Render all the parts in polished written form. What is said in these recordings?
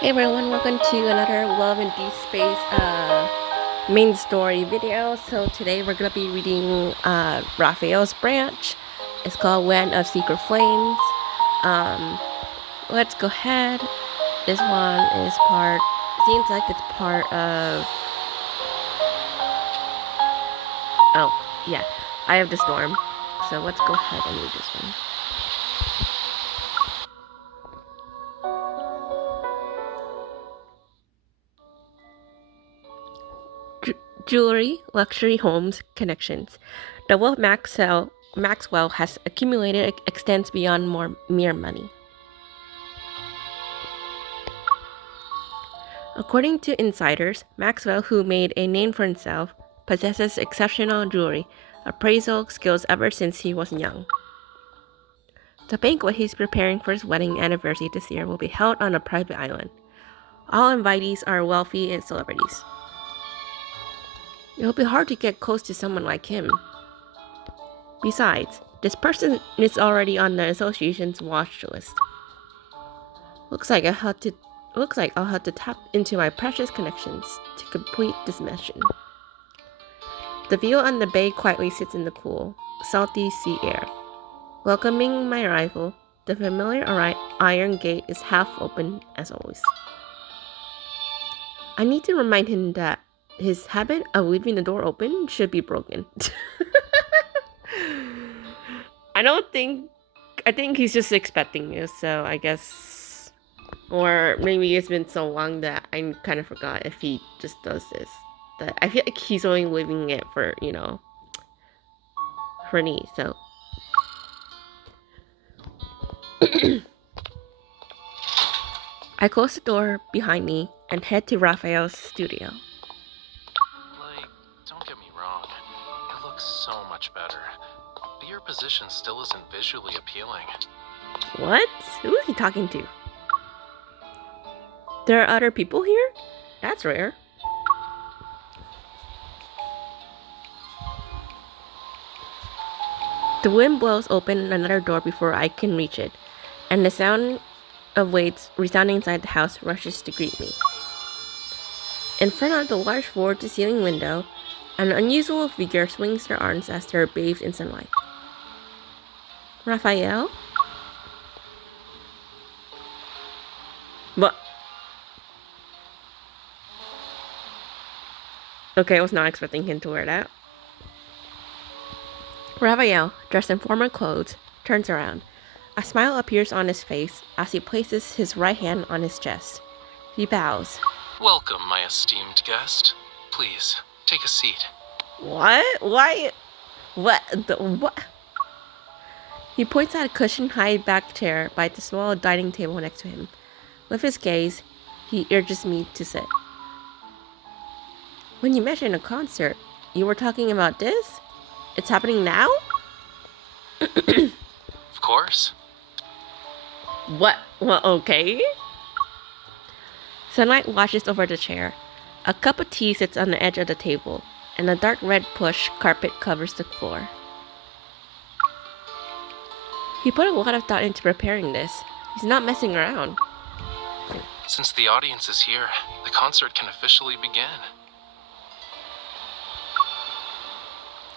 Hey everyone, welcome to another Love and Deepspace main story video. So today we're gonna be reading Raphael's branch. It's called Land of Secret Flames. Um, let's go ahead. This one is part. Seems like it's part of. Oh yeah, I have the storm. So let's go ahead and read this one. Jewelry, luxury homes, connections. The wealth Maxwell has accumulated extends beyond mere money. According to insiders, Maxwell, who made a name for himself, possesses exceptional jewelry appraisal skills ever since he was young. The banquet he's preparing for his wedding anniversary this year will be held on a private island. All invitees are wealthy and celebrities. It will be hard to get close to someone like him. Besides, this person is already on the association's watch list. Looks like I'll have to tap into my precious connections to complete this mission. The view on the bay quietly sits in the cool, salty sea air. Welcoming my arrival, the familiar iron gate is half open as always. I need to remind him that his habit of leaving the door open should be broken. I think he's just expecting you, so I guess, or maybe it's been so long that I kind of forgot if he just does this. That I feel like he's only leaving it for, for me, so. I close the door behind me and head to Raphael's studio. Don't get me wrong. It looks so much better. But your position still isn't visually appealing. What? Who is he talking to? There are other people here? That's rare. The wind blows open another door before I can reach it, and the sound of weights resounding inside the house rushes to greet me. In front of the large floor-to-ceiling window, an unusual figure swings their arms as they're bathed in sunlight. Raphael? What? Okay, I was not expecting him to wear that. Raphael, dressed in formal clothes, turns around. A smile appears on his face as he places his right hand on his chest. He bows. Welcome, my esteemed guest. Please, take a seat. What? Why? What? What? He points at a cushioned high-backed chair by the small dining table next to him. With his gaze, he urges me to sit. When you mentioned a concert, you were talking about this? It's happening now? Of course. What? Well, okay. Sunlight washes over the chair. A cup of tea sits on the edge of the table, and a dark red plush carpet covers the floor. He put a lot of thought into preparing this. He's not messing around. Since the audience is here, the concert can officially begin.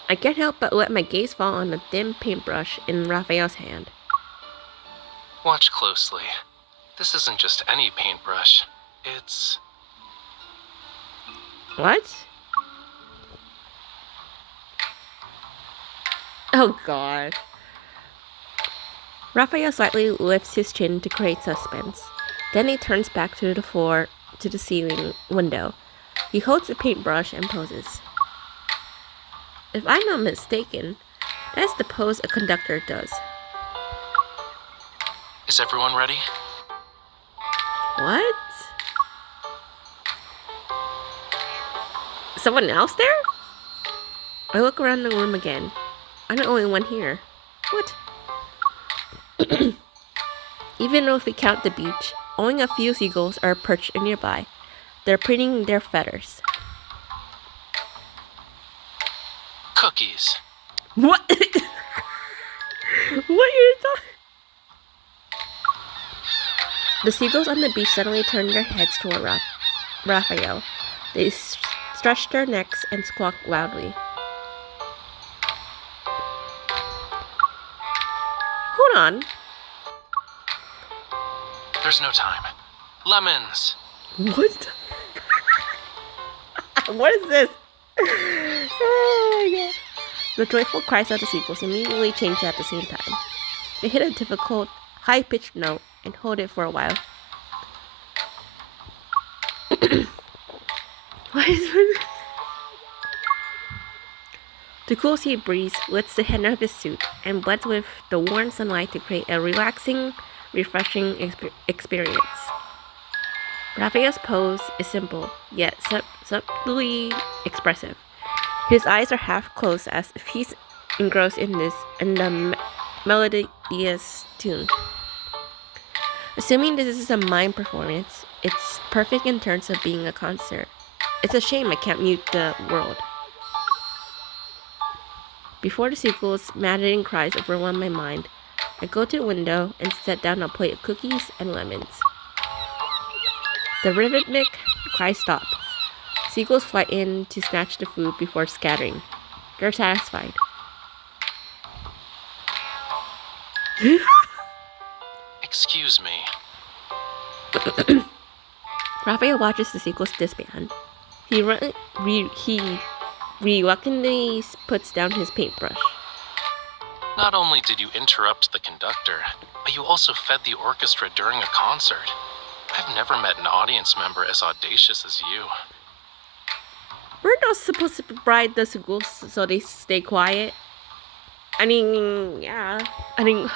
I can't help but let my gaze fall on the thin paintbrush in Raphael's hand. Watch closely. This isn't just any paintbrush. It's... What? Oh god. Raphael slightly lifts his chin to create suspense. Then he turns back to the floor, to the ceiling window. He holds the paintbrush and poses. If I'm not mistaken, that's the pose a conductor does. Is everyone ready? What? Someone else there? I look around the room again. I'm the only one here. What? Even if we count the beach, only a few seagulls are perched nearby. They're preening their feathers. Cookies. What? What are you talking? The seagulls on the beach suddenly turned their heads toward Raphael. They stretched their necks and squawked loudly. Hold on. There's no time. Lemons! What? What is this? Oh my god. The joyful cries of the seagulls immediately changed at the same time. They hit a difficult, high-pitched note and hold it for a while. What is this? The cool sea breeze lifts the hem of his suit and blends with the warm sunlight to create a relaxing, refreshing experience. Raphael's pose is simple, yet subtly expressive. His eyes are half closed as if he's engrossed in the melodious tune. Assuming this is a mime performance, it's perfect in terms of being a concert. It's a shame I can't mute the world. Before the sequel's maddening cries overwhelm my mind, I go to the window and set down a plate of cookies and lemons. The rhythmic cries stop. Seagulls fly in to snatch the food before scattering. They're satisfied. Excuse me. Raphael watches the seagulls disband. He reluctantly puts down his paintbrush. Not only did you interrupt the conductor, but you also fed the orchestra during a concert. I've never met an audience member as audacious as you. We're not supposed to bribe the seagulls so they stay quiet. I mean, yeah. I mean,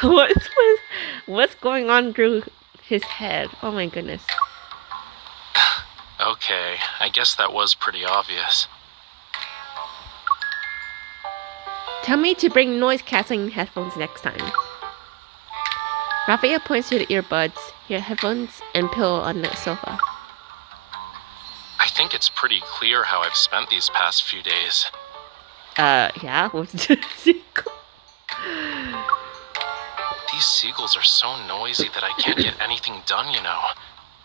what's going on through his head? Oh my goodness. Okay, I guess that was pretty obvious. Tell me to bring noise-canceling headphones next time. Raphael points to the earbuds, headphones, and pillow on the sofa. I think it's pretty clear how I've spent these past few days. Yeah? What's the seagull? These seagulls are so noisy that I can't get anything done, you know.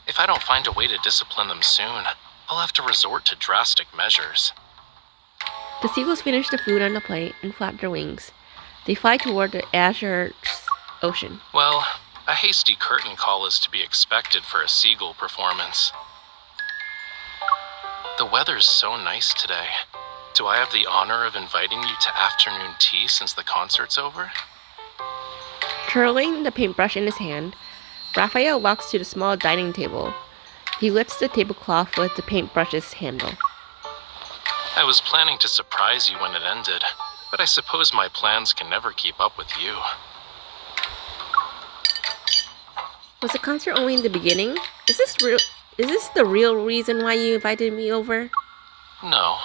If I don't find a way to discipline them soon, I'll have to resort to drastic measures. The seagulls finish the food on the plate and flap their wings. They fly toward the azure ocean. Well, a hasty curtain call is to be expected for a seagull performance. The weather's so nice today. Do I have the honor of inviting you to afternoon tea since the concert's over? Twirling the paintbrush in his hand, Raphael walks to the small dining table. He lifts the tablecloth with the paintbrush's handle. I was planning to surprise you when it ended, but I suppose my plans can never keep up with you. Was the concert only in the beginning? Is this the real reason why you invited me over? No.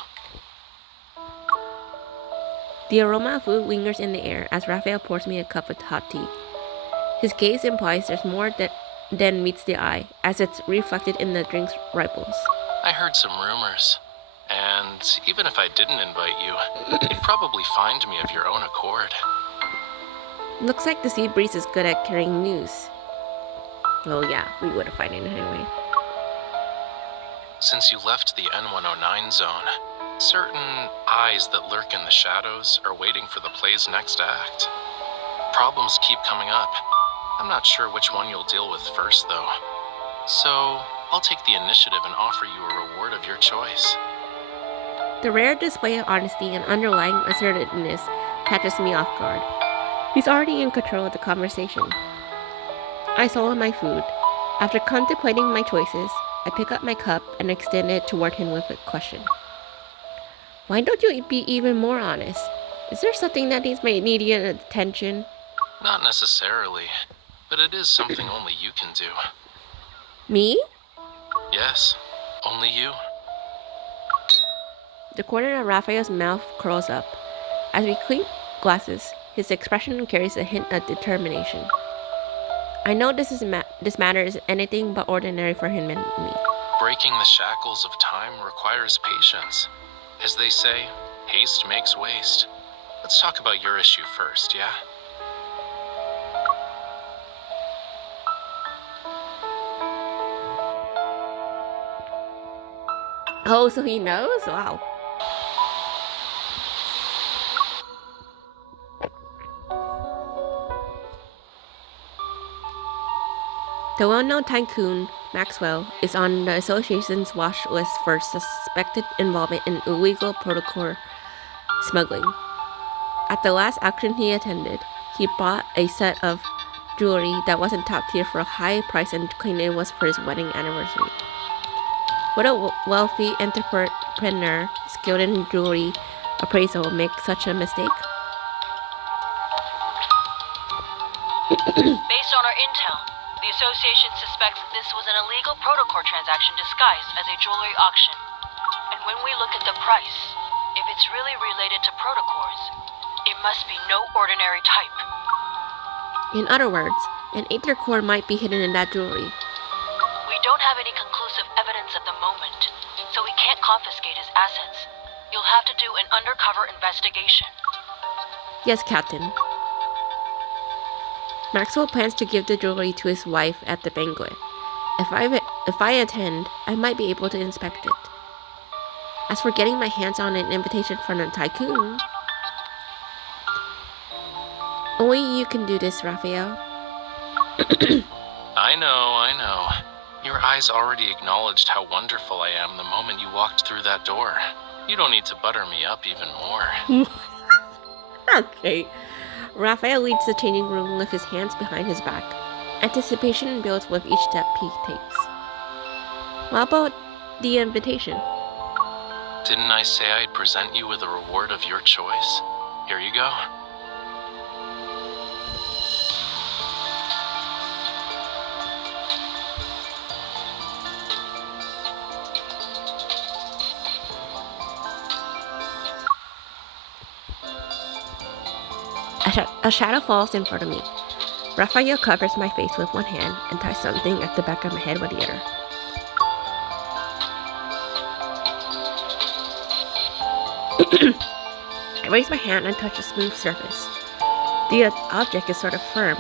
The aroma of food lingers in the air as Raphael pours me a cup of hot tea. His gaze implies there's more than meets the eye, as it's reflected in the drink's ripples. I heard some rumors, and even if I didn't invite you, you'd probably find me of your own accord. Looks like the sea breeze is good at carrying news. Oh yeah, we would have found it anyway. Since you left the N109 zone, certain eyes that lurk in the shadows are waiting for the play's next act. Problems keep coming up. I'm not sure which one you'll deal with first, though. So, I'll take the initiative and offer you a reward of your choice. The rare display of honesty and underlying assertiveness catches me off guard. He's already in control of the conversation. I swallow my food. After contemplating my choices, I pick up my cup and extend it toward him with a question. Why don't you be even more honest? Is there something that needs my immediate attention? Not necessarily, but it is something only you can do. Me? Yes, only you. The corner of Raphael's mouth curls up. As we clink glasses, his expression carries a hint of determination. I know this matter is anything but ordinary for him and me. Breaking the shackles of time requires patience. As they say, haste makes waste. Let's talk about your issue first, yeah? Oh, so he knows? Wow. The well-known tycoon, Maxwell, is on the association's watch list for suspected involvement in illegal protocol smuggling. At the last auction he attended, he bought a set of jewelry that wasn't top tier for a high price and claimed it was for his wedding anniversary. Would a wealthy entrepreneur skilled in jewelry appraisal make such a mistake? Based on our intel, the association suspects that this was an illegal protocol transaction disguised as a jewelry auction. And when we look at the price, if it's really related to protocols, it must be no ordinary type. In other words, an ether core might be hidden in that jewelry. We don't have any conclusive evidence at the moment, so we can't confiscate his assets. You'll have to do an undercover investigation. Yes, Captain. Maxwell plans to give the jewelry to his wife at the banquet. If I attend, I might be able to inspect it. As for getting my hands on an invitation from a tycoon, only you can do this, Raphael. I know. Your eyes already acknowledged how wonderful I am the moment you walked through that door. You don't need to butter me up even more. Okay. Raphael leaves the changing room with his hands behind his back. Anticipation builds with each step he takes. What about the invitation? Didn't I say I'd present you with a reward of your choice? Here you go. A shadow falls in front of me. Raphael covers my face with one hand and ties something at the back of my head with the other. I raise my hand and touch a smooth surface. The object is sort of firm.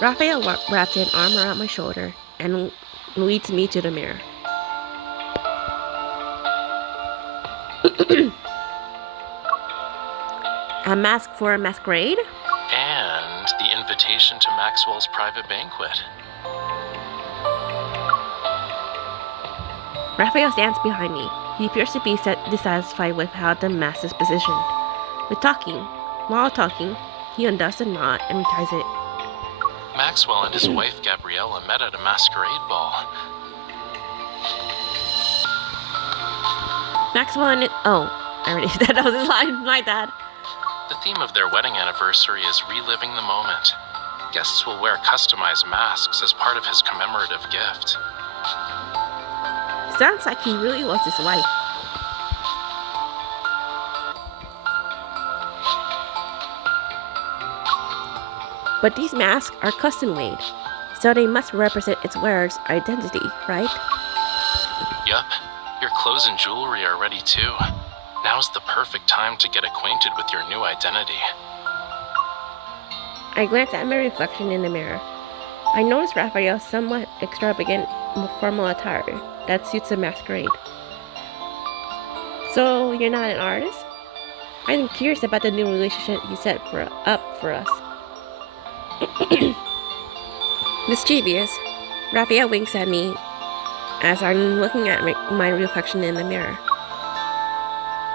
Raphael wraps an arm around my shoulder and leads me to the mirror. A mask for a masquerade? And the invitation to Maxwell's private banquet. Raphael stands behind me. He appears to be dissatisfied with how the mask is positioned. While talking, he undoes the knot and reties it. Maxwell and his wife Gabriella met at a masquerade ball. Maxwell and I already said that was his line. My dad. The theme of their wedding anniversary is reliving the moment. Guests will wear customized masks as part of his commemorative gift. Sounds like he really loves his wife. But these masks are custom made, so they must represent its wearer's identity, right? Yup, your clothes and jewelry are ready too. Now's the perfect time to get acquainted with your new identity. I glance at my reflection in the mirror. I notice Raphael's somewhat extravagant formal attire that suits a masquerade. So, you're not an artist? I'm curious about the new relationship you set up for us. Mischievous, Raphael winks at me as I'm looking at my reflection in the mirror.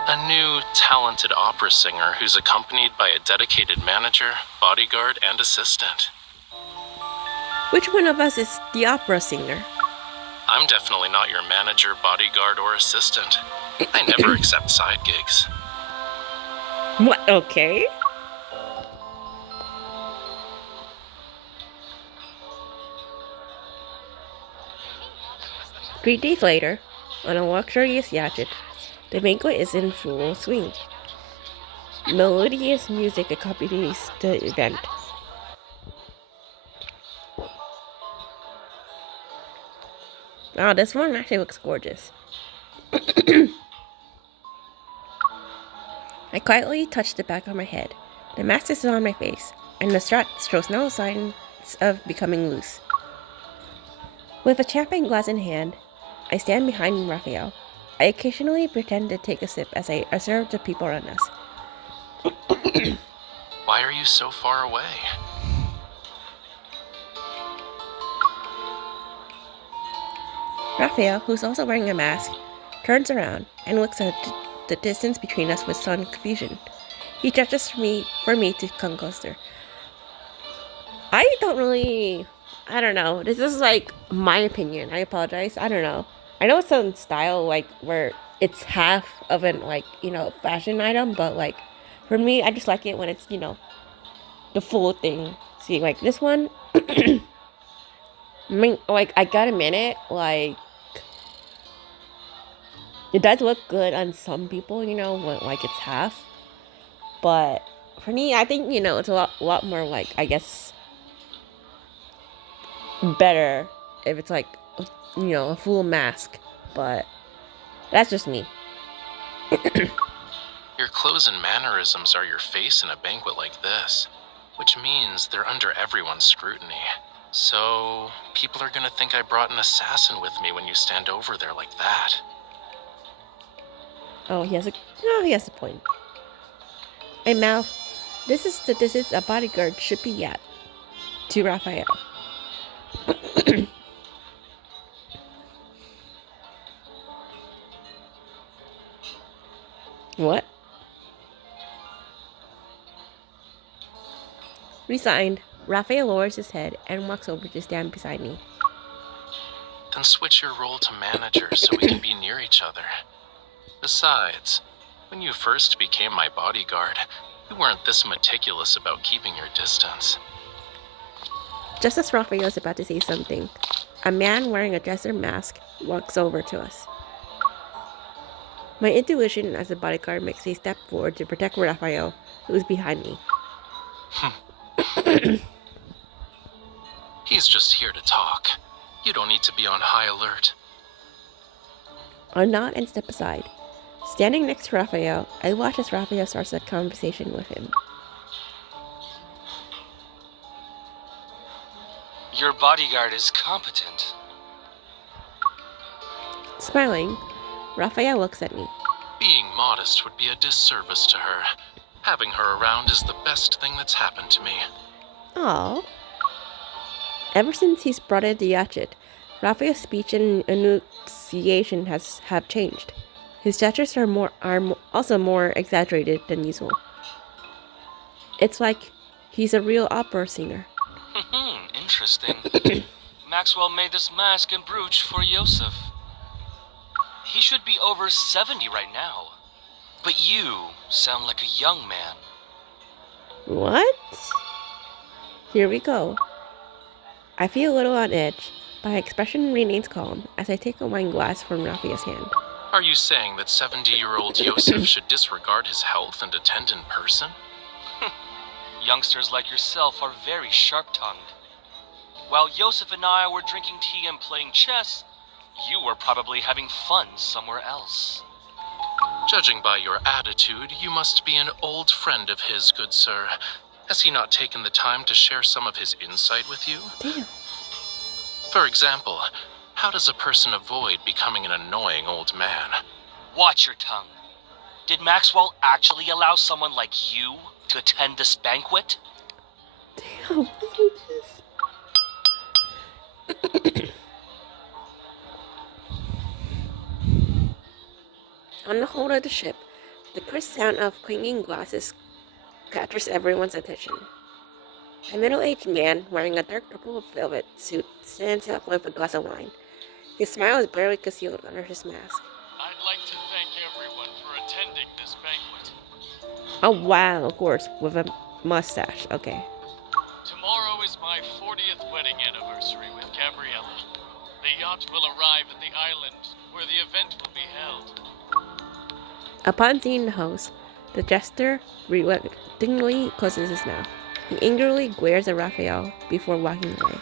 A new, talented opera singer who's accompanied by a dedicated manager, bodyguard, and assistant. Which one of us is the opera singer? I'm definitely not your manager, bodyguard, or assistant. I never accept side gigs. What? Okay. Three days later, on a luxurious yacht, the banquet is in full swing. Melodious music accompanies the event. Oh, this one actually looks gorgeous. I quietly touch the back of my head. The mask is on my face, and the strap shows no signs of becoming loose. With a champagne glass in hand, I stand behind Raphael. I occasionally pretend to take a sip as I observe the people around us. Why are you so far away? Raphael, who's also wearing a mask, turns around and looks at the distance between us with some confusion. He gestures for me to come closer. I don't know. This is like my opinion. I apologize. I don't know. I know it's some style like where it's half of an like, fashion item, but like for me, I just like it when it's, the full thing. See, like this one, I mean, like I gotta admit it, like it does look good on some people, when like it's half. But for me, I think, it's a lot more like, I guess, better if it's like, a full mask. But that's just me. Your clothes and mannerisms are your face in a banquet like this, which means they're under everyone's scrutiny. So, people are gonna think I brought an assassin with me when you stand over there like that. Oh, he has a point. Hey, mouth. This is a bodyguard should be at. To Raphael. What? Resigned. Raphael lowers his head and walks over to stand beside me. Then switch your role to manager so we can be near each other. Besides, when you first became my bodyguard, you weren't this meticulous about keeping your distance. Just as Raphael is about to say something, a man wearing a dresser mask walks over to us. My intuition as a bodyguard makes me step forward to protect Raphael, who is behind me. He's just here to talk. You don't need to be on high alert. I nod and step aside. Standing next to Raphael, I watch as Raphael starts a conversation with him. Your bodyguard is competent. Smiling, Raphael looks at me. Being modest would be a disservice to her. Having her around is the best thing that's happened to me. Aww. Ever since he's brought in the hatchet, Raphael's speech and enunciation have changed. His gestures are also more exaggerated than usual. It's like he's a real opera singer. Interesting. Maxwell made this mask and brooch for Yosef. He should be over 70 right now. But you sound like a young man. What? Here we go. I feel a little on edge, but my expression remains calm as I take a wine glass from Raphael's hand. Are you saying that 70-year-old Yosef should disregard his health and attend in person? Youngsters like yourself are very sharp-tongued. While Yosef and I were drinking tea and playing chess, you were probably having fun somewhere else. Judging by your attitude, you must be an old friend of his, good sir. Has he not taken the time to share some of his insight with you? Damn. For example, how does a person avoid becoming an annoying old man? Watch your tongue. Did Maxwell actually allow someone like you to attend this banquet? Damn. On the hold of the ship, the crisp sound of clinking glasses captures everyone's attention. A middle-aged man wearing a dark purple velvet suit stands up with a glass of wine. His smile is barely concealed under his mask. I'd like to thank everyone for attending this banquet. Oh wow, of course, with a mustache. Okay. Tomorrow is my 40th wedding anniversary with Gabriella. The yacht will arrive at the island where the event will be held. Upon seeing the host, the jester reluctantly closes his mouth. He angrily glares at Raphael before walking away.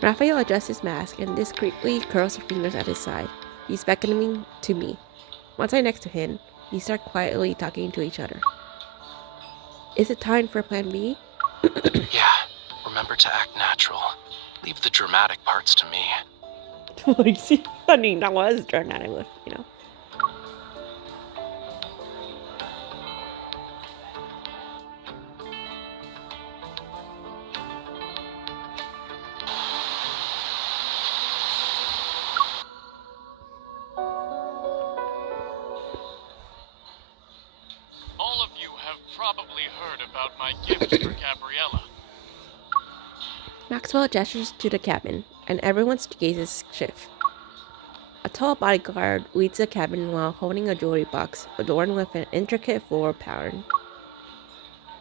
Raphael adjusts his mask and discreetly curls his fingers at his side. He's beckoning to me. Once I'm next to him, we start quietly talking to each other. Is it time for Plan B? Yeah, remember to act natural. Leave the dramatic parts to me. I mean, that was dramatic, you know. All of you have probably heard about my gift for Gabriella. Maxwell gestures to the cabin, and everyone's gazes shift. A tall bodyguard leads the cabin while holding a jewelry box adorned with an intricate floral pattern.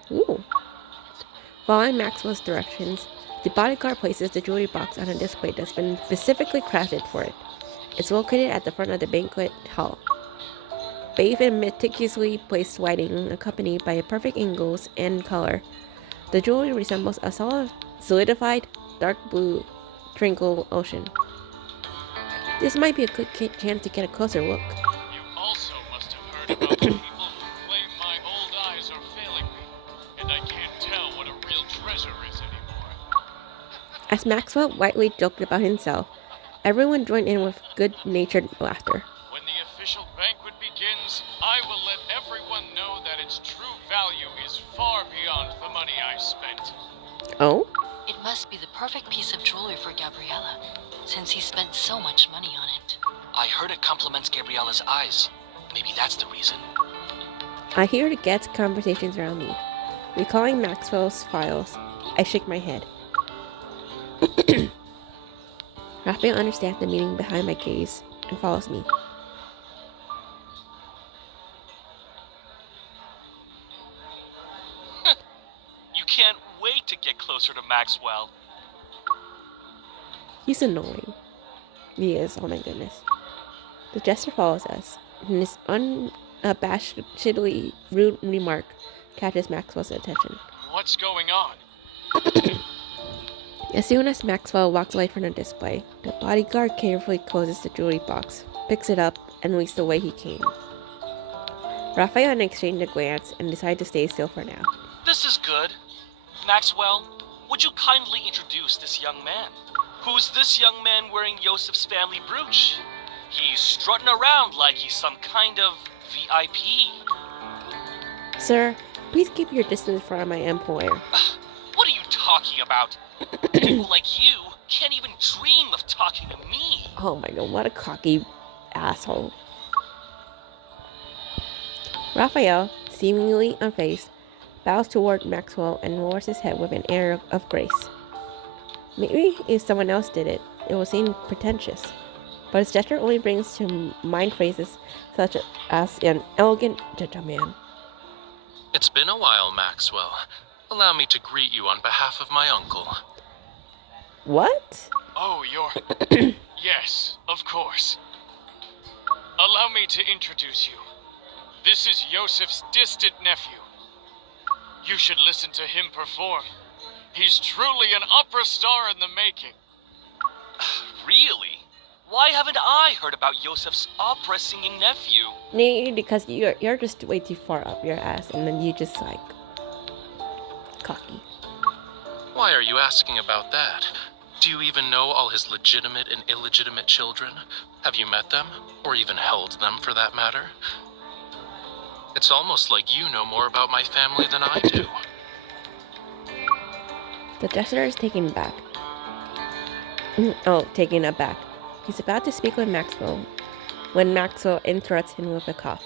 Ooh. Following Maxwell's directions, the bodyguard places the jewelry box on a display that's been specifically crafted for it. It's located at the front of the banquet hall. Bathed in meticulously placed lighting accompanied by perfect angles and color, the jewelry resembles a solidified, dark blue, tranquil ocean. This might be a good chance to get a closer look. You also must have heard about the people who claim my old eyes are failing me, and I can't tell what a real treasure is anymore. As Maxwell lightly joked about himself, everyone joined in with good-natured laughter. When the official banquet begins, I will let everyone know that its true value is far beyond the money I spent. Oh? It must be the perfect piece of jewelry for Gabriella, since he spent so much money on it. I heard it complements Gabriella's eyes. Maybe that's the reason. I hear the guests' conversations around me. Recalling Maxwell's files, I shake my head. Raphael understands the meaning behind my gaze and follows me. You can't wait to get closer to Maxwell. He's annoying. He is, oh my goodness. The jester follows us, and his unabashedly rude remark catches Maxwell's attention. What's going on? As soon as Maxwell walks away from the display, the bodyguard carefully closes the jewelry box, picks it up, and leads the way he came. Raphael exchanged a glance and decided to stay still for now. This is good. Maxwell, would you kindly introduce this young man? Who's this young man wearing Yosef's family brooch? He's strutting around like he's some kind of VIP. Sir, please keep your distance from my employer. What are you talking about? People like you can't even dream of talking to me. Oh my god, what a cocky asshole. Raphael, seemingly unfazed, bows toward Maxwell and lowers his head with an air of grace. Maybe if someone else did it, it would seem pretentious. But his gesture only brings to mind phrases such as an elegant gentleman. It's been a while, Maxwell. Allow me to greet you on behalf of my uncle. What? Oh, Yes, of course. Allow me to introduce you. This is Yosef's distant nephew. You should listen to him perform. He's truly an opera star in the making. Really? Why haven't I heard about Yosef's opera singing nephew? Maybe because you're just way too far up your ass, and then you just like cocky. Why are you asking about that? Do you even know all his legitimate and illegitimate children? Have you met them? Or even held them, for that matter? It's almost like you know more about my family than I do. The jester is taken aback. Taken aback. He's about to speak with Maxwell when Maxwell interrupts him with a cough.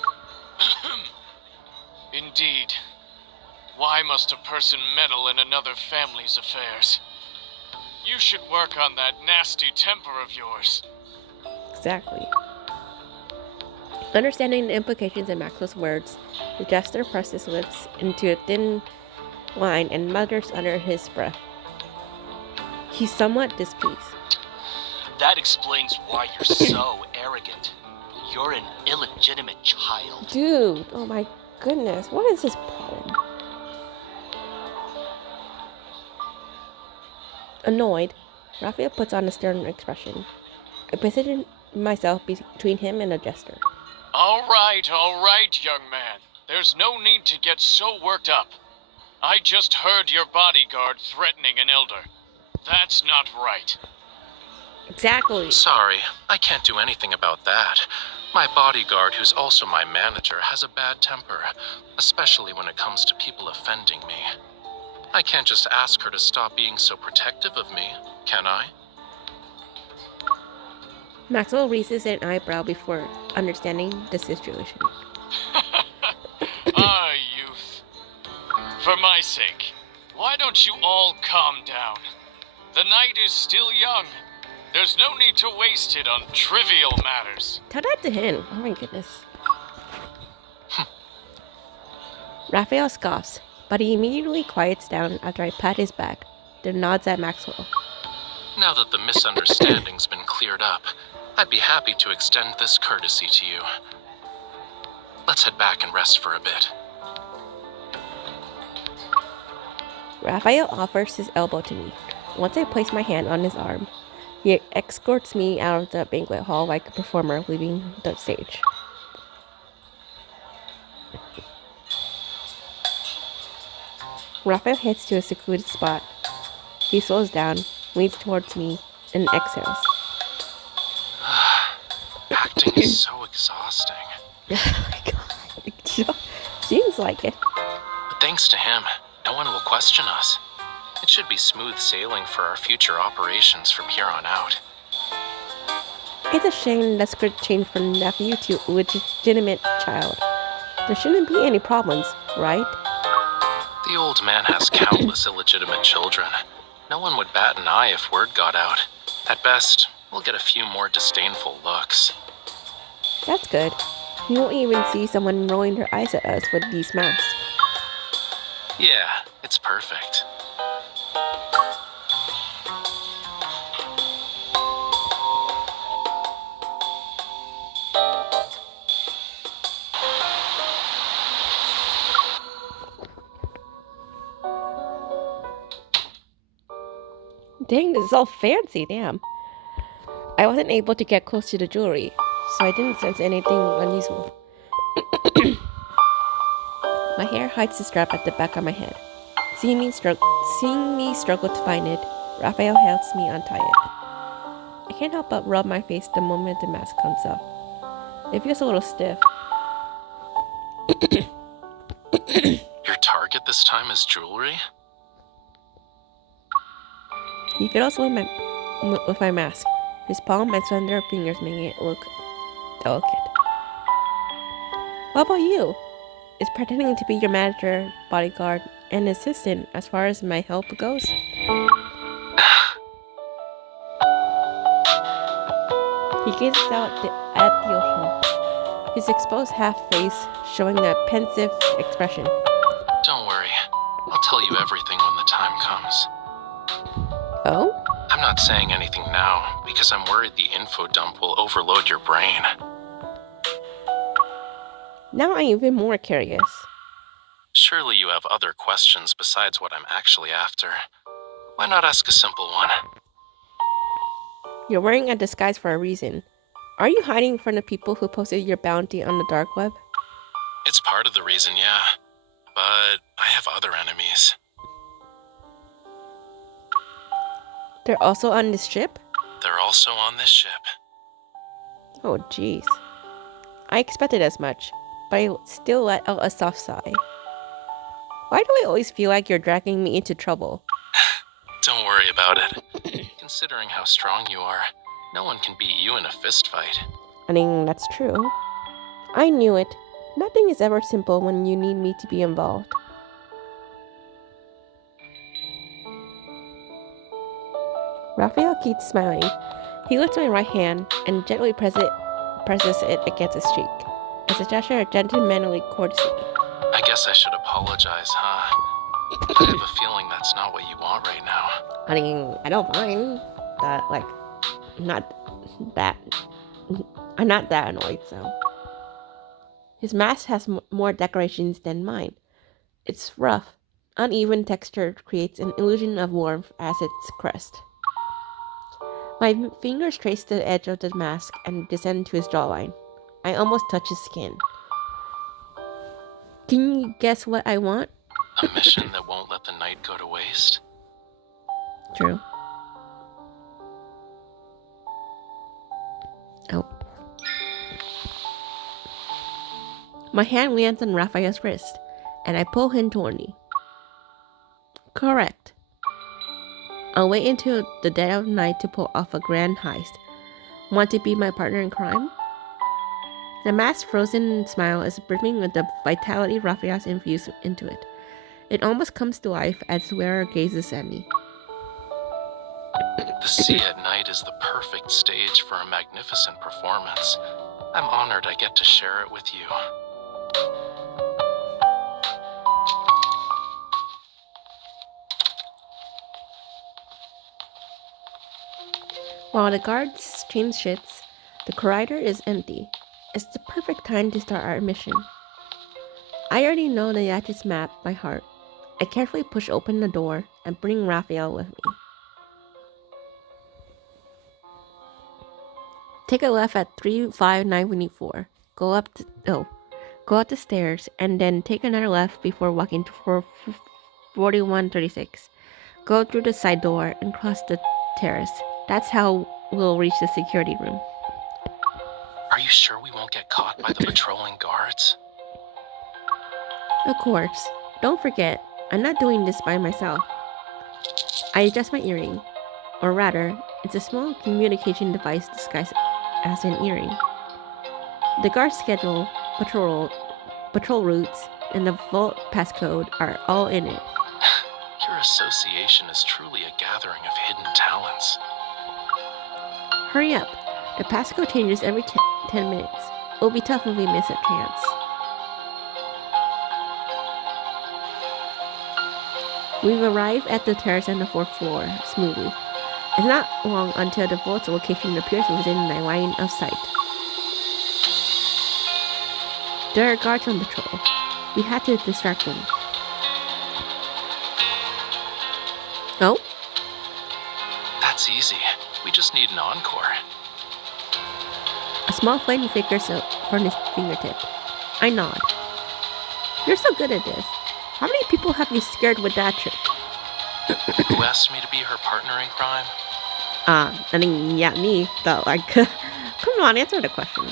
Indeed. Why must a person meddle in another family's affairs? You should work on that nasty temper of yours. Exactly. Understanding the implications of Maxwell's words, the jester presses his lips into a thin line and mutters under his breath. He's somewhat displeased. That explains why you're so arrogant. You're an illegitimate child. Dude, oh my goodness, what is his problem? Annoyed, Raphael puts on a stern expression. I position myself between him and the jester. All right, young man. There's no need to get so worked up. I just heard your bodyguard threatening an elder. That's not right. Exactly. Sorry, I can't do anything about that. My bodyguard, who's also my manager, has a bad temper, especially when it comes to people offending me. I can't just ask her to stop being so protective of me, can I? Maxwell raises an eyebrow before understanding the situation. Ah, youth. For my sake, why don't you all calm down? The night is still young. There's no need to waste it on trivial matters. Tell that to him. Oh my goodness. Raphael scoffs, but he immediately quiets down after I pat his back, then nods at Maxwell. Now that the misunderstanding's been cleared up, I'd be happy to extend this courtesy to you. Let's head back and rest for a bit. Raphael offers his elbow to me. Once I place my hand on his arm, he escorts me out of the banquet hall like a performer leaving the stage. Raphael heads to a secluded spot. He slows down, leans towards me, and exhales. Acting is so exhausting. Oh my god. Seems like it. But thanks to him, no one will question us. It should be smooth sailing for our future operations from here on out. It's a shame the script changed from nephew to legitimate child. There shouldn't be any problems, right? The old man has countless illegitimate children. No one would bat an eye if word got out. At best, we'll get a few more disdainful looks. That's good. You won't even see someone rolling their eyes at us with these masks. Yeah, it's perfect. Dang, this is all fancy, damn. I wasn't able to get close to the jewelry, so I didn't sense anything unusual. My hair hides the strap at the back of my head. Seeing me struggle to find it, Raphael helps me untie it. I can't help but rub my face the moment the mask comes off. It feels a little stiff. Your target this time is jewelry? He fiddles with my mask, his palm and slender fingers making it look delicate. What about you? Is pretending to be your manager, bodyguard, and assistant as far as my help goes? He gazes out at the ocean, his exposed half-face showing a pensive expression. Don't worry. I'll tell you everything when the time comes. Oh? I'm not saying anything now because I'm worried the info dump will overload your brain. Now I'm even more curious. Surely you have other questions besides what I'm actually after. Why not ask a simple one? You're wearing a disguise for a reason. Are you hiding from the people who posted your bounty on the dark web? It's part of the reason, yeah. But I have other enemies. They're also on this ship? They're also on this ship. Oh, jeez. I expected as much, but I still let out a soft sigh. Why do I always feel like you're dragging me into trouble? Don't worry about it. Considering how strong you are, no one can beat you in a fist fight. I mean, that's true. I knew it. Nothing is ever simple when you need me to be involved. Raphael keeps smiling. He lifts my right hand and gently presses it against his cheek, as a gesture of gentlemanly courtesy. I guess I should apologize, huh? I have a feeling that's not what you want right now. I mean, I don't mind that, not that. I'm not that annoyed, so. His mask has more decorations than mine. Its rough, uneven texture creates an illusion of warmth as its crest. My fingers trace the edge of the mask and descend to his jawline. I almost touch his skin. Can you guess what I want? A mission that won't let the night go to waste? True. Oh. My hand lands on Raphael's wrist, and I pull him toward me. Correct. I'll wait until the dead of night to pull off a grand heist. Want to be my partner in crime? The mask's frozen smile is brimming with the vitality Raphael's infused into it. It almost comes to life as the wearer gazes at me. The sea at night is the perfect stage for a magnificent performance. I'm honored I get to share it with you. While the guards change shits, the corridor is empty. It's the perfect time to start our mission. I already know the Yach's map by heart. I carefully push open the door and bring Raphael with me. Take a left at 35924. Go up the stairs and then take another left before walking to 4136. Go through the side door and cross the terrace. That's how we'll reach the security room. Are you sure we won't get caught by the patrolling guards? Of course. Don't forget, I'm not doing this by myself. I adjust my earring. Or rather, it's a small communication device disguised as an earring. The guard's schedule, patrol routes, and the vault passcode are all in it. Your association is truly a gathering of hidden talents. Hurry up. The passcode changes every 10 minutes. It'll be tough if we miss a chance. We've arrived at the terrace on the 4th floor, smoothly. It's not long until the vault's location appears within my line of sight. There are guards on patrol. We had to distract them. Oh? That's easy. We just need an encore. A small flame flickers from his fingertip. I nod. You're so good at this. How many people have you scared with that trick? Who asked me to be her partner in crime? I mean, yeah, me, though. Like, come on, answer the question.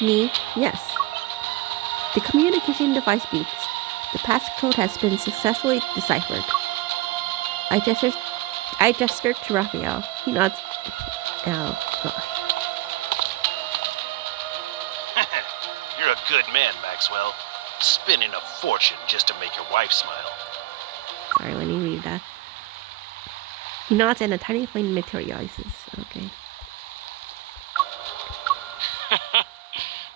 Me, yes. The communication device beeps. The passcode has been successfully deciphered. I gestured to Raphael. He nods. Oh, gosh. You're a good man, Maxwell. Spending a fortune just to make your wife smile. Sorry, let me read that. He nods and a tiny flame materializes. Okay.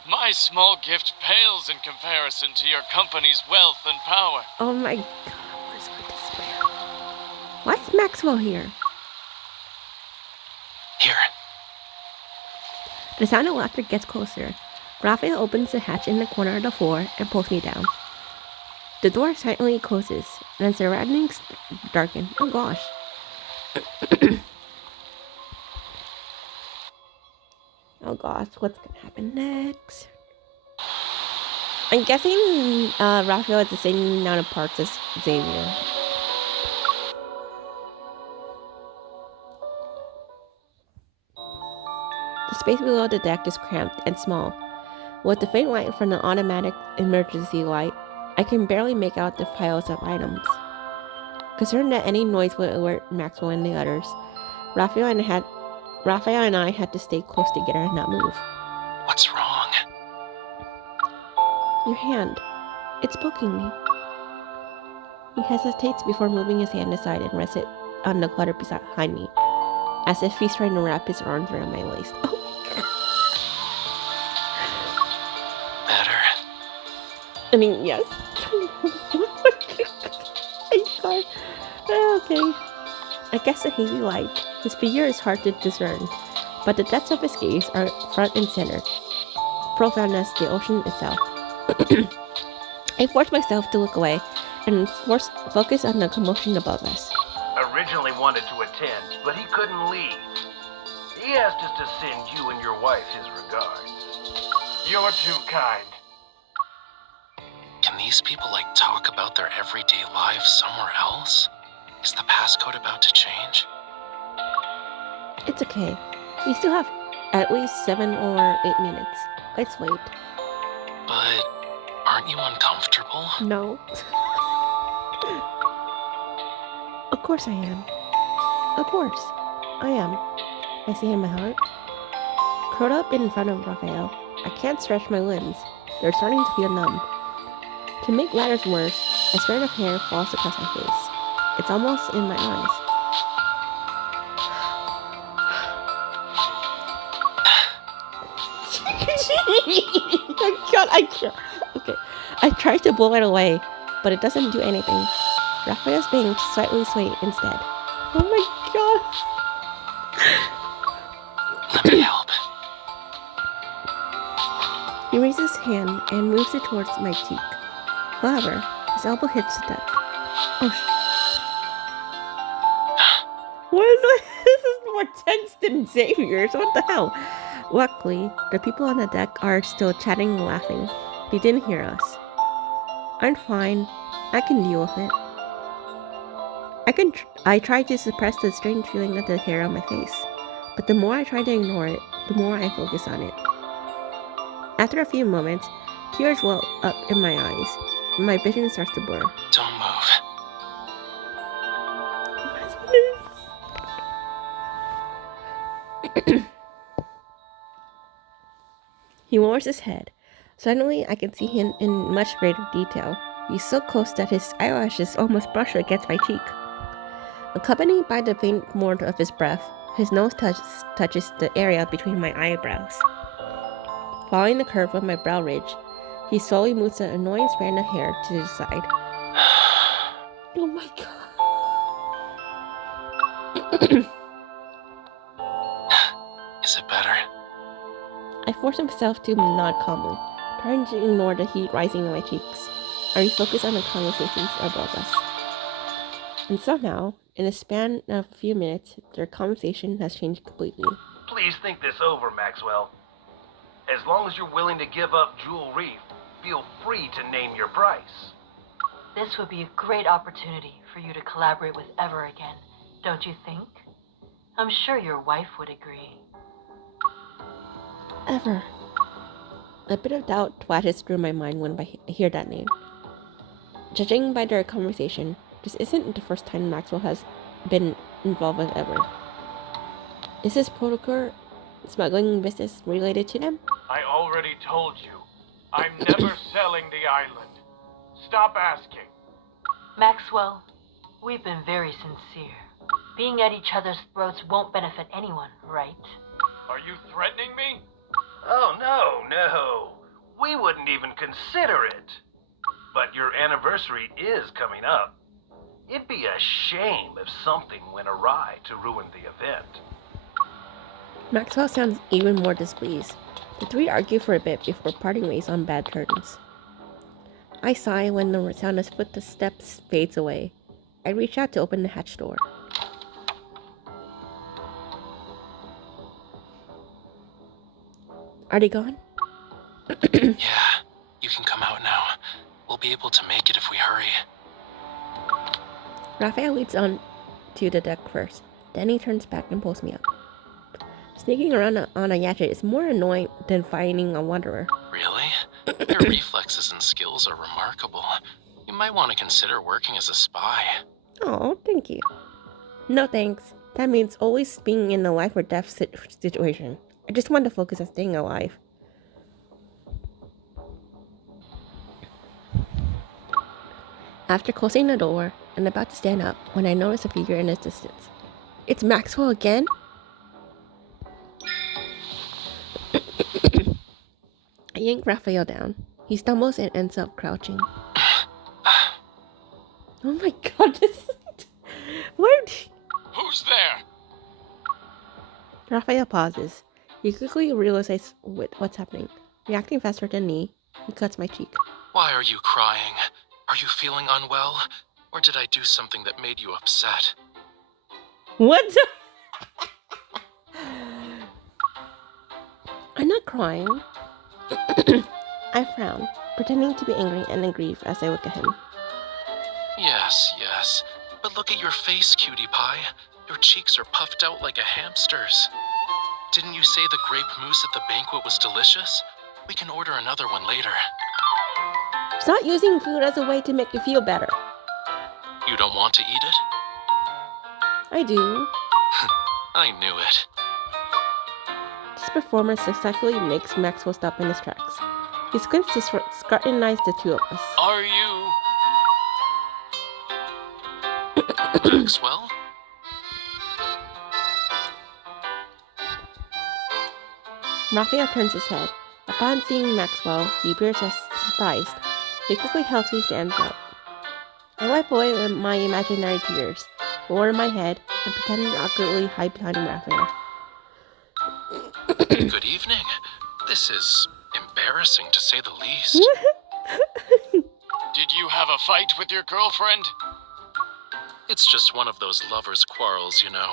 My small gift pales in comparison to your company's wealth and power. Oh my god, where's my despair? Why is Maxwell here? Here. The sound of laughter gets closer. Raphael opens the hatch in the corner of the floor and pulls me down. The door silently closes, and the surroundings darken. Oh gosh. Oh gosh, what's gonna happen next? I'm guessing Raphael has the same amount of parts as Xavier. The space below the deck is cramped and small. With the faint light from the automatic emergency light, I can barely make out the piles of items. Concerned that any noise would alert Maxwell and the others, Raphael and I had to stay close together and not move. What's wrong? Your hand. It's poking me. He hesitates before moving his hand aside and rests it on the clutter behind me, as if he's trying to wrap his arms around my waist. Oh. Better? I mean, yes. Okay. I guess the hazy light. His figure is hard to discern, but the depths of his gaze are front and center, profound as the ocean itself. I force myself to look away and focus on the commotion above us. Originally wanted to attend, but he couldn't leave. He asked us to send you and your wife his regards. You're too kind. Can these people, talk about their everyday lives somewhere else? Is the passcode about to change? It's okay. We still have At least 7 or 8 minutes. Let's wait. But aren't you uncomfortable? No. Of course I am. Of course. I am. I say in my heart. Curled up in front of Raphael, I can't stretch my limbs. They're starting to feel numb. To make matters worse, a strand of hair falls across my face. It's almost in my eyes. I can't. Okay. I try to blow it away, but it doesn't do anything. Raphael's being slightly swayed instead. Oh my god. Let me help. He raises his hand and moves it towards my cheek. However, his elbow hits the deck. Oh What is this? This is more tense than Xavier's. What the hell? Luckily, the people on the deck are still chatting and laughing. They didn't hear us. I'm fine. I can deal with it. I try to suppress the strange feeling of the hair on my face, but the more I try to ignore it, the more I focus on it. After a few moments, tears well up in my eyes, and my vision starts to blur. Don't move. He lowers his head. Suddenly, I can see him in much greater detail. He's so close that his eyelashes almost brush against my cheek. Accompanied by the faint mourn of his breath, his nose touches the area between my eyebrows. Following the curve of my brow ridge, he slowly moves the annoying strand of hair to the side. Oh my god. Is it better? I force myself to nod calmly, trying to ignore the heat rising in my cheeks. I refocus on the conversations above us. And somehow, in a span of a few minutes, their conversation has changed completely. Please think this over, Maxwell. As long as you're willing to give up Jewel Reef, feel free to name your price. This would be a great opportunity for you to collaborate with Ever again, don't you think? I'm sure your wife would agree. Ever. A bit of doubt flashes through my mind when I hear that name. Judging by their conversation, this isn't the first time Maxwell has been involved with Ever. Is this protocol smuggling business related to them? I already told you. I'm never selling the island. Stop asking. Maxwell, we've been very sincere. Being at each other's throats won't benefit anyone, right? Are you threatening me? Oh, no. We wouldn't even consider it. But your anniversary is coming up. It'd be a shame if something went awry to ruin the event. Maxwell sounds even more displeased. The three argue for a bit before parting ways on bad terms. I sigh when the sound of footsteps fades away. I reach out to open the hatch door. Are they gone? Yeah, you can come out now. We'll be able to make it if we hurry. Raphael leads on to the deck first. Then he turns back and pulls me up. Sneaking around on a gadget is more annoying than finding a wanderer. Really? Your reflexes and skills are remarkable. You might want to consider working as a spy. Oh, thank you. No thanks. That means always being in a life or death situation. I just want to focus on staying alive. After closing the door and about to stand up when I notice a figure in the distance. It's Maxwell again? I yank Raphael down. He stumbles and ends up crouching. Oh my god, this is... What? Who's there? Raphael pauses. He quickly realizes what's happening. Reacting faster than me, he cuts my cheek. Why are you crying? Are you feeling unwell? Or did I do something that made you upset? What? I'm not crying. I frown, pretending to be angry and aggrieved as I look at him. Yes. But look at your face, cutie pie. Your cheeks are puffed out like a hamster's. Didn't you say the grape mousse at the banquet was delicious? We can order another one later. Stop using food as a way to make you feel better. You don't want to eat it? I do. I knew it. This performance successfully makes Maxwell stop in his tracks. He squints to scrutinize the two of us. Are you? Maxwell? Raphael turns his head. Upon seeing Maxwell, he appears as surprised. He quickly helps me stand up. I wipe away my imaginary tears, lower my head, and pretend to awkwardly hide behind Raphael. Good evening. This is embarrassing to say the least. Did you have a fight with your girlfriend? It's just one of those lovers' quarrels, you know.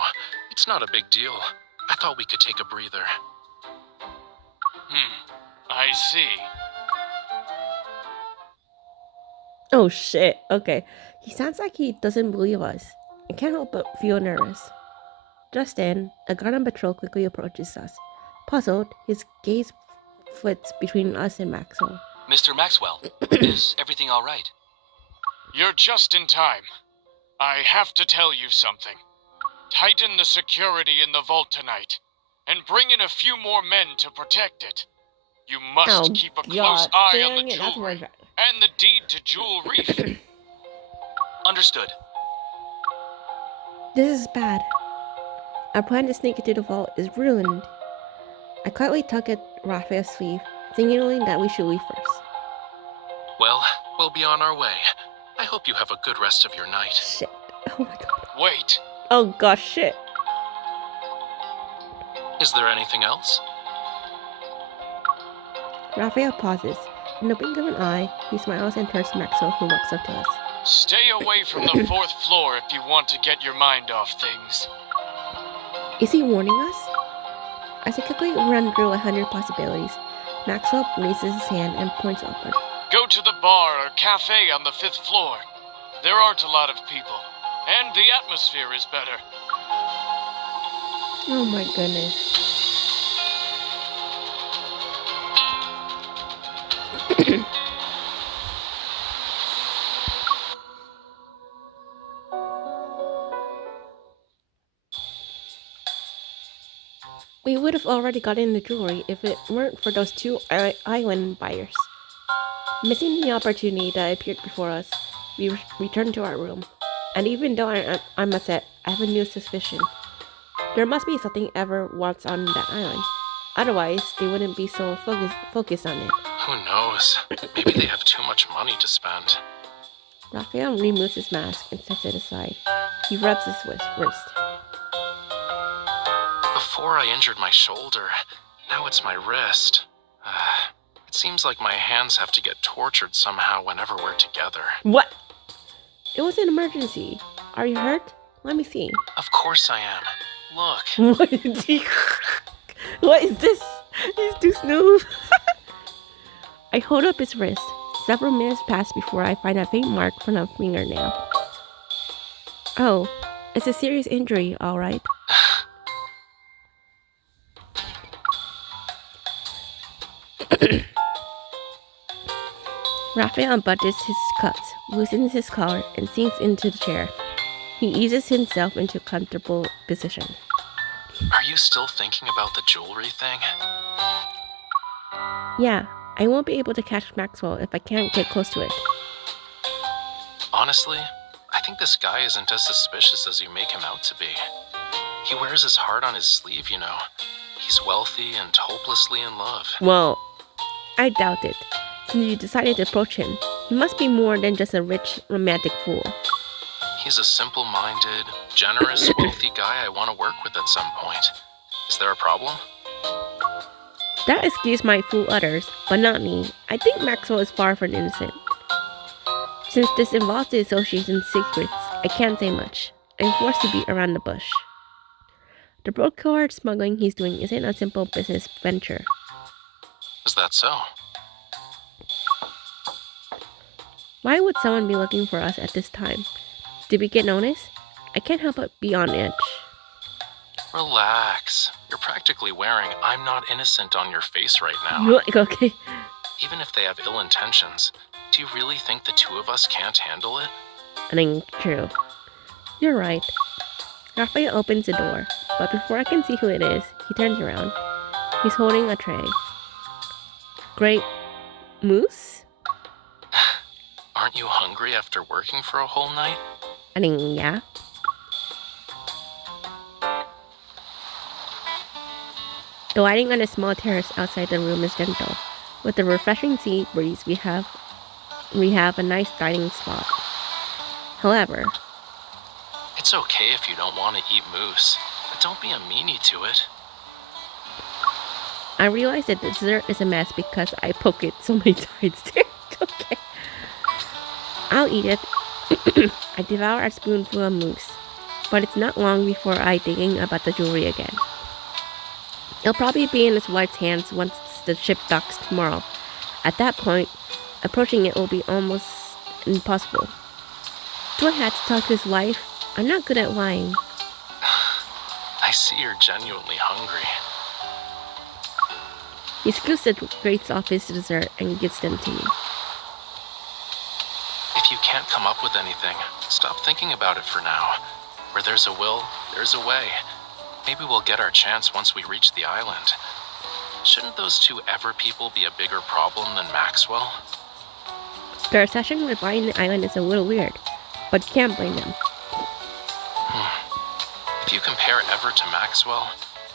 It's not a big deal. I thought we could take a breather. I see. Oh shit, okay. He sounds like he doesn't believe us. I can't help but feel nervous. Just then, a guard on patrol quickly approaches us. Puzzled, his gaze flits between us and Maxwell. Mr. Maxwell, is everything all right? You're just in time. I have to tell you something. Tighten the security in the vault tonight, and bring in a few more men to protect it. You must keep a close eye on the jewelry and the deed to Jewel Reef. Understood. This is bad. Our plan to sneak into the vault is ruined. I quietly tug at Raphael's sleeve, signaling that we should leave first. Well, we'll be on our way. I hope you have a good rest of your night. Shit. Oh my god. Wait. Oh gosh, shit. Is there anything else? Raphael pauses. In the blink of an eye, he smiles and turns to Maxwell, who walks up to us. Stay away from the 4th floor if you want to get your mind off things. Is he warning us? As I quickly run through 100 possibilities, Maxwell raises his hand and points upward. Go to the bar or cafe on the 5th floor. There aren't a lot of people, and the atmosphere is better. Oh my goodness. We would have already gotten the jewelry if it weren't for those two island buyers. Missing the opportunity that appeared before us, we returned to our room. And even though I'm upset, I have a new suspicion. There must be something ever wants on that island. Otherwise, they wouldn't be so focused on it. Who knows? Maybe they have too much money to spend. Raphael removes his mask and sets it aside. He rubs his wrist. Before I injured my shoulder, now it's my wrist. It seems like my hands have to get tortured somehow whenever we're together. What? It was an emergency. Are you hurt? Let me see. Of course I am. Look. What is this? He's too smooth. I hold up his wrist. Several minutes pass before I find a faint mark from a fingernail. Oh, it's a serious injury, all right. Raphael unbuttons his cuffs, loosens his collar, and sinks into the chair. He eases himself into a comfortable position. Are you still thinking about the jewelry thing? Yeah, I won't be able to catch Maxwell if I can't get close to it. Honestly, I think this guy isn't as suspicious as you make him out to be. He wears his heart on his sleeve, you know. He's wealthy and hopelessly in love. Well, I doubt it. Since you decided to approach him, he must be more than just a rich, romantic fool. He's a simple-minded, generous, wealthy guy I want to work with at some point. Is there a problem? That excuse might fool others, but not me. I think Maxwell is far from innocent. Since this involves the association's secrets, I can't say much. I'm forced to beat around the bush. The broke card smuggling he's doing isn't a simple business venture. Is that so? Why would someone be looking for us at this time? Did we get noticed? I can't help but be on edge. Relax. You're practically wearing "I'm not innocent" on your face right now. Like, okay. Even if they have ill intentions, do you really think the two of us can't handle it? I mean, true. You're right. Raphael opens the door, but before I can see who it is, he turns around. He's holding a tray. Great moose? Aren't you hungry after working for a whole night? I mean, yeah. The lighting on a small terrace outside the room is gentle. With the refreshing sea breeze, we have a nice dining spot. However, It's okay if you don't want to eat moose, but don't be a meanie to it. I realize that the dessert is a mess because I poke it so many times. Okay. I'll eat it. I devour a spoonful of mousse, but it's not long before I thinking about the jewelry again. It'll probably be in his wife's hands once the ship docks tomorrow. At that point, approaching it will be almost impossible. Do I have to talk to his wife? I'm not good at lying. I see you're genuinely hungry. He scoops the grapes off his dessert and gives them to me. If you can't come up with anything, stop thinking about it for now. Where there's a will, there's a way. Maybe we'll get our chance once we reach the island. Shouldn't those two ever people be a bigger problem than Maxwell? Their obsession with buying the island is a little weird, but you can't blame them. If you compare Ever to Maxwell,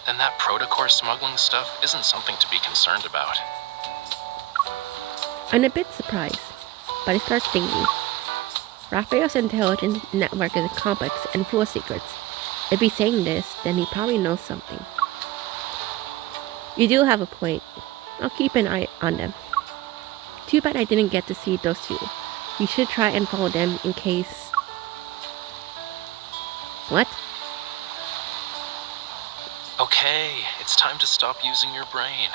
then that protocore smuggling stuff isn't something to be concerned about. I'm a bit surprised, but I start thinking. Raphael's intelligence network is complex and full of secrets. If he's saying this, then he probably knows something. You do have a point. I'll keep an eye on them. Too bad I didn't get to see those two. We should try and follow them in case... What? Okay, it's time to stop using your brain.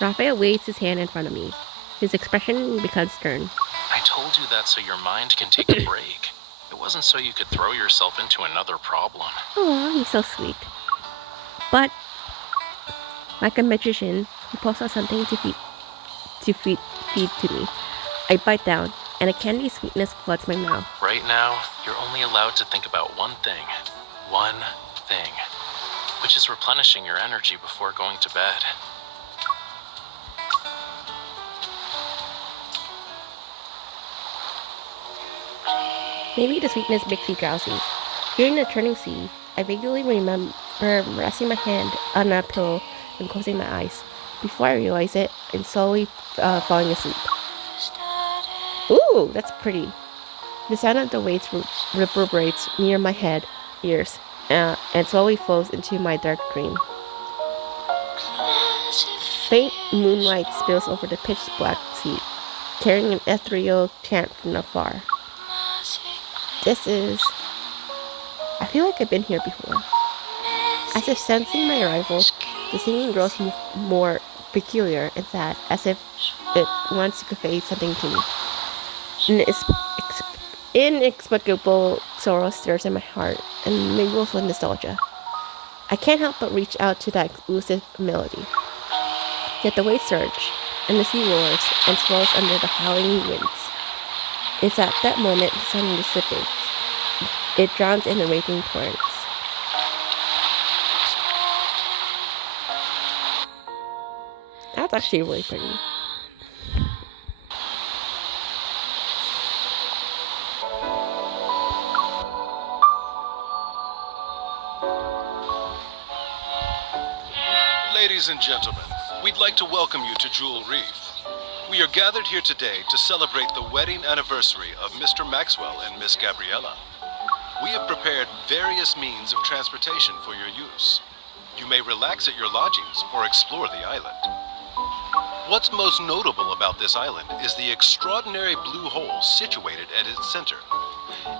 Raphael waves his hand in front of me. His expression becomes stern. I told you that so your mind can take a break. It wasn't so you could throw yourself into another problem. Oh, he's so sweet. But, like a magician, he pulls out something to feed to me. I bite down, and a candy sweetness floods my mouth. Right now, you're only allowed to think about one thing. One thing. Which is replenishing your energy before going to bed. Maybe the sweetness makes me drowsy. During the turning sea, I vaguely remember resting my hand on a pillow and closing my eyes. Before I realize it, I'm slowly falling asleep. Ooh, that's pretty. The sound of the waves reverberates near my ears, and slowly flows into my dark dream. Faint moonlight spills over the pitch black sea, carrying an ethereal chant from afar. I feel like I've been here before. As if sensing my arrival, the singing grows more peculiar and sad, as if it wants to convey something to me. An inexplicable sorrow stirs in my heart and mingles with nostalgia. I can't help but reach out to that elusive melody. Yet the waves surge, and the sea roars and swells under the howling winds. It's at that moment the sun dissipates. It drowns in the raging torrents. That's actually really pretty. Ladies and gentlemen, we'd like to welcome you to Jewel Reef. We are gathered here today to celebrate the wedding anniversary of Mr. Maxwell and Miss Gabriella. We have prepared various means of transportation for your use. You may relax at your lodgings or explore the island. What's most notable about this island is the extraordinary blue hole situated at its center.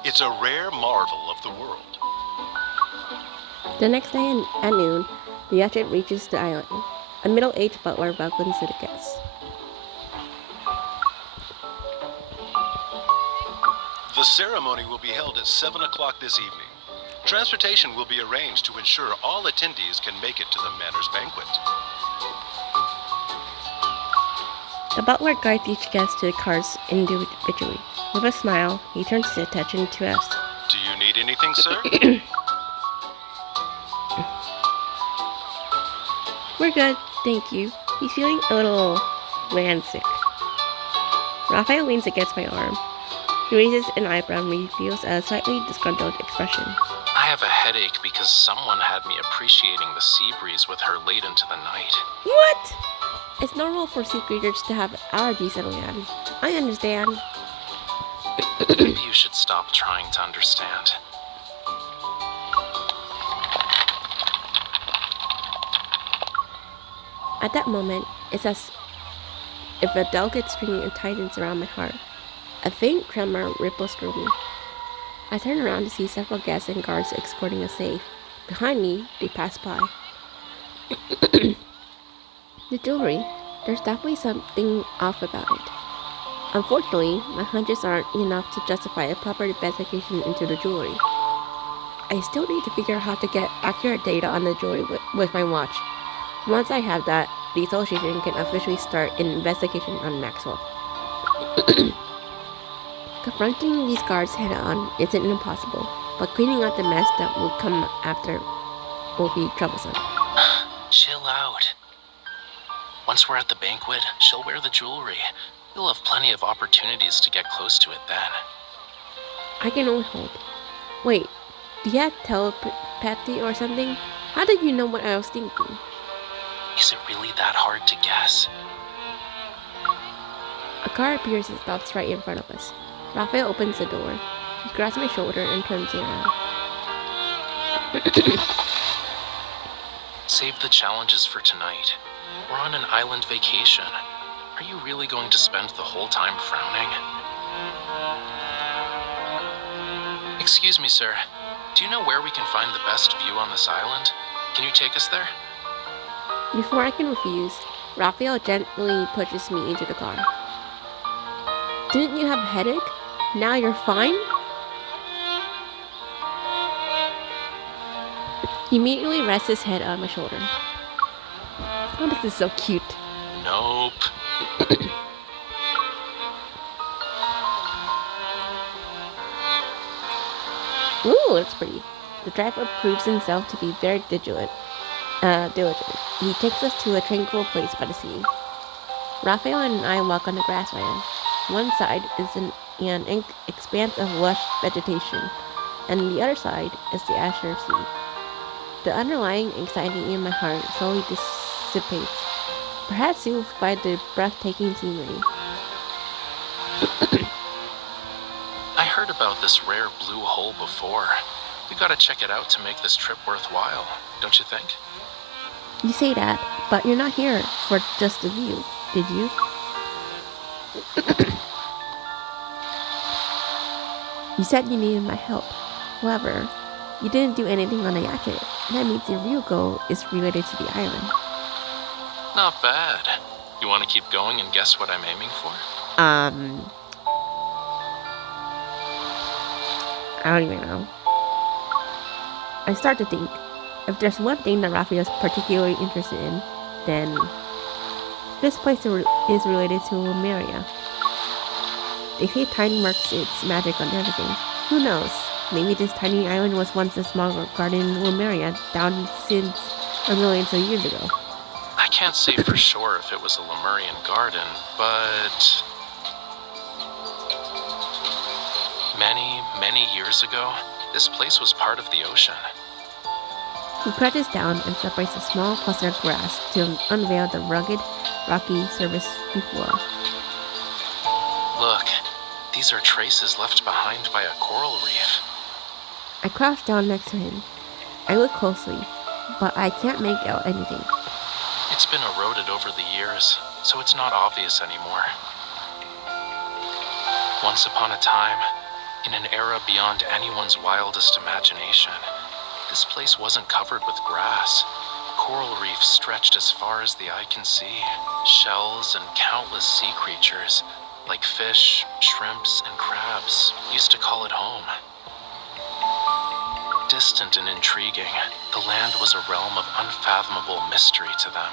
It's a rare marvel of the world. The next day at noon, the yacht reaches the island. A middle-aged butler welcomes the guests. The ceremony will be held at 7 o'clock this evening. Transportation will be arranged to ensure all attendees can make it to the Manor's banquet. The butler guides each guest to the cars individually. With a smile, he turns his attention to us. Do you need anything, sir? We're good, thank you. He's feeling a little landsick. Raphael leans against my arm. He raises an eyebrow and reveals a slightly disgruntled expression. I have a headache because someone had me appreciating the sea breeze with her late into the night. What? It's normal for sea creatures to have allergies and land. I understand. Maybe you should stop trying to understand. At that moment, it's as if a delicate string tightens around my heart. A faint tremor ripples through me. I turn around to see several guests and guards escorting us safe. Behind me, they pass by. The jewelry, there's definitely something off about it. Unfortunately, my hunches aren't enough to justify a proper investigation into the jewelry. I still need to figure out how to get accurate data on the jewelry with my watch. Once I have that, the association can officially start an investigation on Maxwell. Confronting these guards head-on isn't impossible, but cleaning out the mess that will come after will be troublesome. Chill out. Once we're at the banquet, she'll wear the jewelry. You'll have plenty of opportunities to get close to it then. I can only hope. Wait, do you have telepathy or something? How did you know what I was thinking? Is it really that hard to guess? A car appears and stops right in front of us. Raphael opens the door. He grabs my shoulder and turns me around. Save the challenges for tonight. We're on an island vacation. Are you really going to spend the whole time frowning? Excuse me, sir. Do you know where we can find the best view on this island? Can you take us there? Before I can refuse, Raphael gently pushes me into the car. Didn't you have a headache? Now you're fine? He immediately rests his head on my shoulder. Oh, this is so cute. Nope. Ooh, that's pretty. The driver proves himself to be very diligent. He takes us to a tranquil place by the sea. Raphael and I walk on the grassland. One side is an expanse of lush vegetation, and the other side is the azure sea. The underlying anxiety in my heart slowly dissipates, perhaps soothed by the breathtaking scenery. I heard about this rare blue hole before. We gotta check it out to make this trip worthwhile, don't you think? You say that, but you're not here for just the view, did you? You said you needed my help. However, you didn't do anything on the yacht yet. That means your real goal is related to the island. Not bad. You want to keep going and guess what I'm aiming for? I don't even know. I start to think, if there's one thing that Raphael is particularly interested in, then this place is related to Lemuria. They say time works its magic on everything. Who knows? Maybe this tiny island was once a small garden in Lemuria, down since millions of years ago. I can't say for sure if it was a Lemurian garden, but many years ago, this place was part of the ocean. He crouches down and separates a small cluster of grass to unveil the rugged, rocky surface before. Look, these are traces left behind by a coral reef. I crouch down next to him. I look closely, but I can't make out anything. It's been eroded over the years, so it's not obvious anymore. Once upon a time, in an era beyond anyone's wildest imagination, this place wasn't covered with grass. Coral reefs stretched as far as the eye can see. Shells and countless sea creatures, like fish, shrimps, and crabs, used to call it home. distant and intriguing. The land was a realm of unfathomable mystery to them.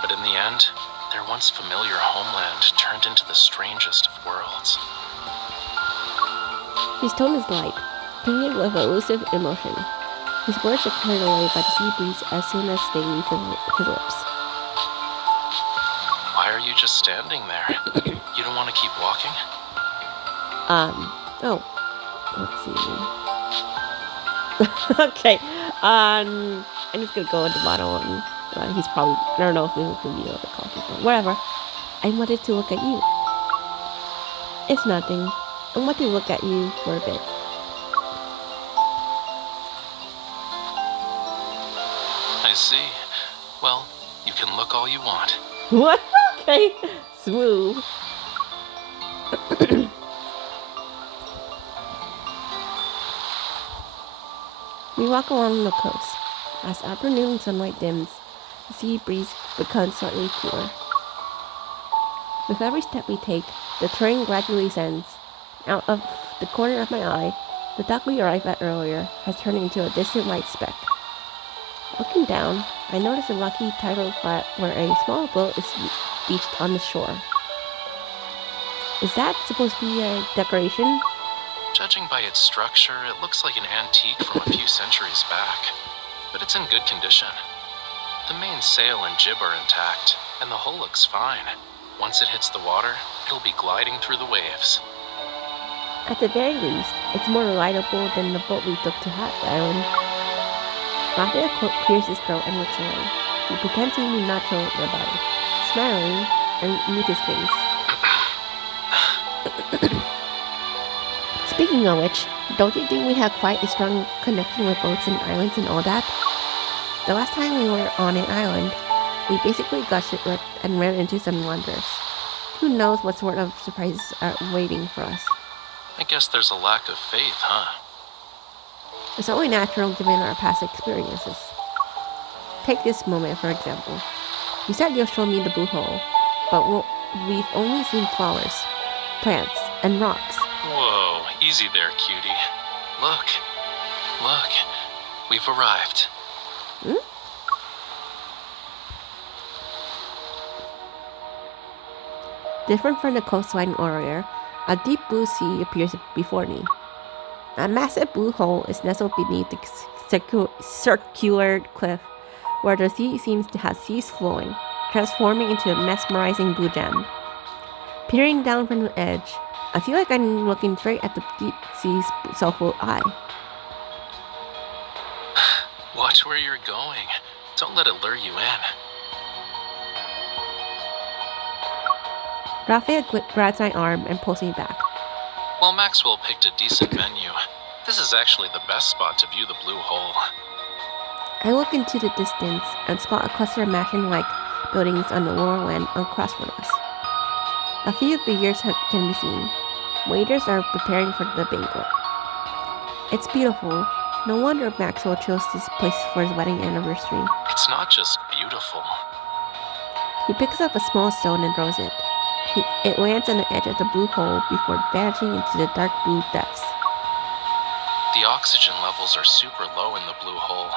But in the end, their once familiar homeland turned into the strangest of worlds. His tone is light, tinged with elusive emotion. His words are carried away by the sea breeze as soon as they leave his lips. Why are you just standing there? You don't want to keep walking? Oh. Let's see. Okay. I'm just gonna go at the bottom one. He's probably, I don't know if this is gonna be another coffee, but whatever. I wanted to look at you. It's nothing. I want to look at you for a bit. I see. Well, you can look all you want. What? Okay. Smooth. We walk along the coast. As afternoon sunlight dims, the sea breeze becomes slightly cooler. With every step we take, the terrain gradually ascends. Out of the corner of my eye, the dock we arrived at earlier has turned into a distant white speck. Looking down, I notice a rocky tidal flat where a small boat is beached on the shore. Is that supposed to be a decoration? Judging by its structure, it looks like an antique from a few centuries back. But it's in good condition. The main sail and jib are intact, and the hull looks fine. Once it hits the water, it'll be gliding through the waves. At the very least, it's more reliable than the boat we took to Hat Island. Raphael clears his throat and looks away. He pretends to be not sure about it, smiling and mute his face. Speaking of which, don't you think we have quite a strong connection with boats and islands and all that? The last time we were on an island, we basically got shipwrecked and ran into some wanderers. Who knows what sort of surprises are waiting for us? I guess there's a lack of faith, huh? It's only natural given our past experiences. Take this moment for example. You said you'll show me the blue hole, but we've only seen flowers, plants, and rocks. Whoa, easy there, cutie. Look, we've arrived. Different from the coastline earlier, a deep blue sea appears before me. A massive blue hole is nestled beneath the circular cliff, where the sea seems to have ceased flowing, transforming into a mesmerizing blue gem. Peering down from the edge, I feel like I'm looking straight at the deep sea's soulful eye. Watch where you're going. Don't let it lure you in. Raphael grabs my arm and pulls me back. Well, Maxwell picked a decent venue. This is actually the best spot to view the blue hole. I look into the distance and spot a cluster of mansion-like buildings on the lower land across from us. A few figures can be seen. Waiters are preparing for the banquet. It's beautiful. No wonder Maxwell chose this place for his wedding anniversary. It's not just beautiful. He picks up a small stone and throws it. It lands on the edge of the blue hole before vanishing into the dark blue depths. The oxygen levels are super low in the blue hole,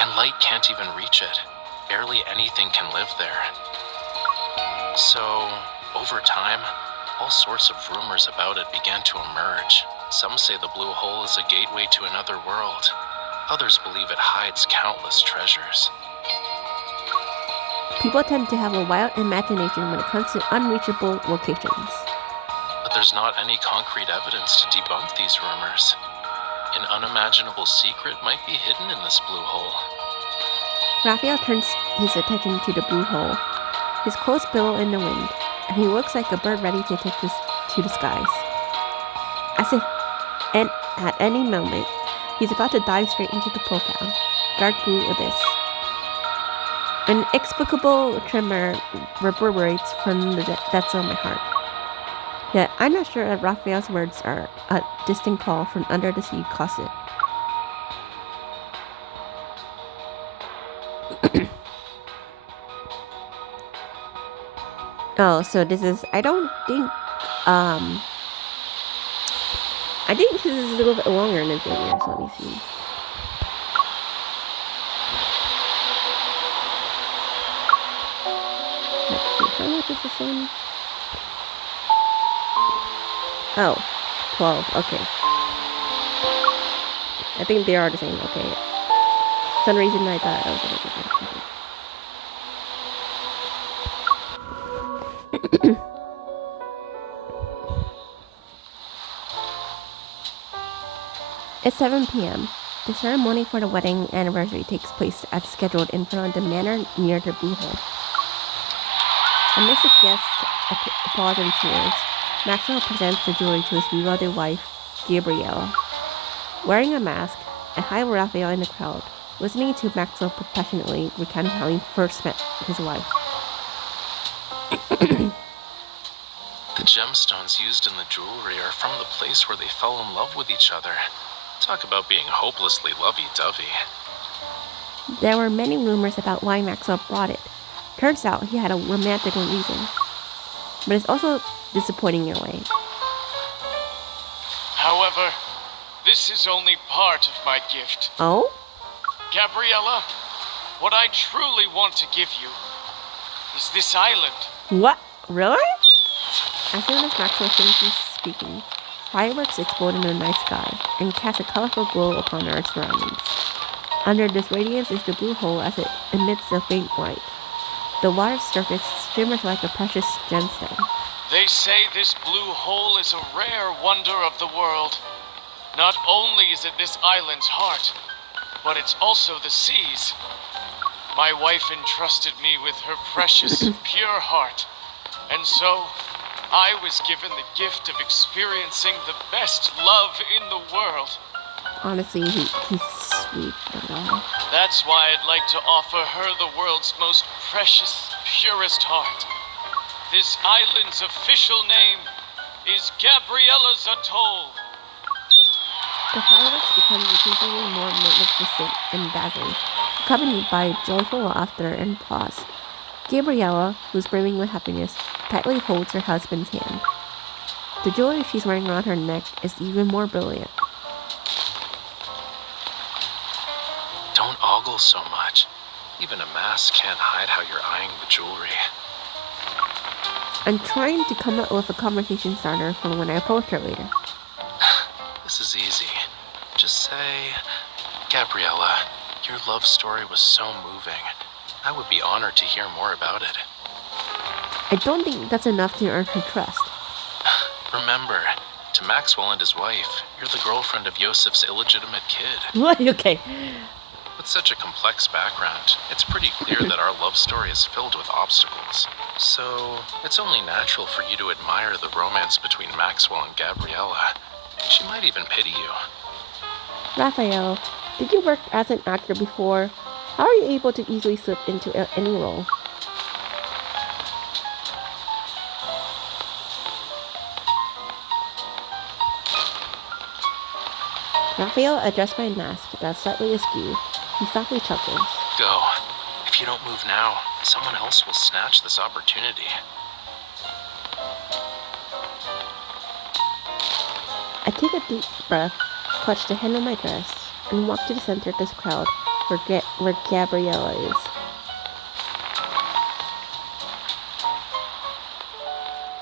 and light can't even reach it. Barely anything can live there. So, over time, all sorts of rumors about it began to emerge. Some say the blue hole is a gateway to another world. Others believe it hides countless treasures. People tend to have a wild imagination when it comes to unreachable locations. But there's not any concrete evidence to debunk these rumors. An unimaginable secret might be hidden in this blue hole. Raphael turns his attention to the blue hole. His clothes billow in the wind, and he looks like a bird ready to take this to the skies. As if at any moment, he's about to dive straight into the profound, dark blue abyss. An inexplicable tremor reverberates from the depths of my heart. Yet I'm not sure if Raphael's words are a distant call from under the sea caused it. Oh, so this is, I don't think, I think this is a little bit longer than Xavier, so let me see. Let's see, how much is this one? Oh, 12, okay. I think they are the same, okay. For some reason I thought I was gonna get that. It's 7 p.m. The ceremony for the wedding anniversary takes place as scheduled in front of the manor near the Blue Hole. Amidst the guests' applause and cheers, Maxwell presents the jewelry to his beloved wife, Gabriella. Wearing a mask, I hide Raphael in the crowd, listening to Maxwell passionately recount how he first met his wife. The gemstones used in the jewelry are from the place where they fell in love with each other. Talk about being hopelessly lovey-dovey. There were many rumors about why Maxwell brought it. Turns out he had a romantic reason. But it's also disappointing in a way. However, this is only part of my gift. Oh? Gabriella, what I truly want to give you is this island. What? Really? As soon as Maxwell finishes speaking, fireworks explode in the night sky and cast a colorful glow upon our surroundings. Under this radiance is the Blue Hole as it emits a faint light. The water's surface shimmers like a precious gemstone. They say this blue hole is a rare wonder of the world. Not only is it this island's heart, but it's also the sea's. My wife entrusted me with her precious, pure heart, and so I was given the gift of experiencing the best love in the world. Honestly, he's sweet. That's why I'd like to offer her the world's most precious, purest heart. This island's official name is Gabriella's Atoll. The fireworks become increasingly more magnificent and dazzling, accompanied by joyful laughter and applause. Gabriella, who's brimming with happiness, tightly holds her husband's hand. The jewelry she's wearing around her neck is even more brilliant. Don't ogle so much. Even a mask can't hide how you're eyeing the jewelry. I'm trying to come up with a conversation starter for when I approach her later. This is easy. Just say, Gabriella, your love story was so moving. I would be honored to hear more about it. I don't think that's enough to earn her trust. Remember, to Maxwell and his wife, you're the girlfriend of Yosef's illegitimate kid. What? Okay. With such a complex background, it's pretty clear that our love story is filled with obstacles. So, it's only natural for you to admire the romance between Maxwell and Gabriella. She might even pity you. Raphael, did you work as an actor before? How are you able to easily slip into any role? Raphael adjusts my mask that's slightly askew. He softly chuckles. Go. If you don't move now, someone else will snatch this opportunity. I take a deep breath, clutch the hem of my dress, and walk to the center of this crowd where Gabriella is.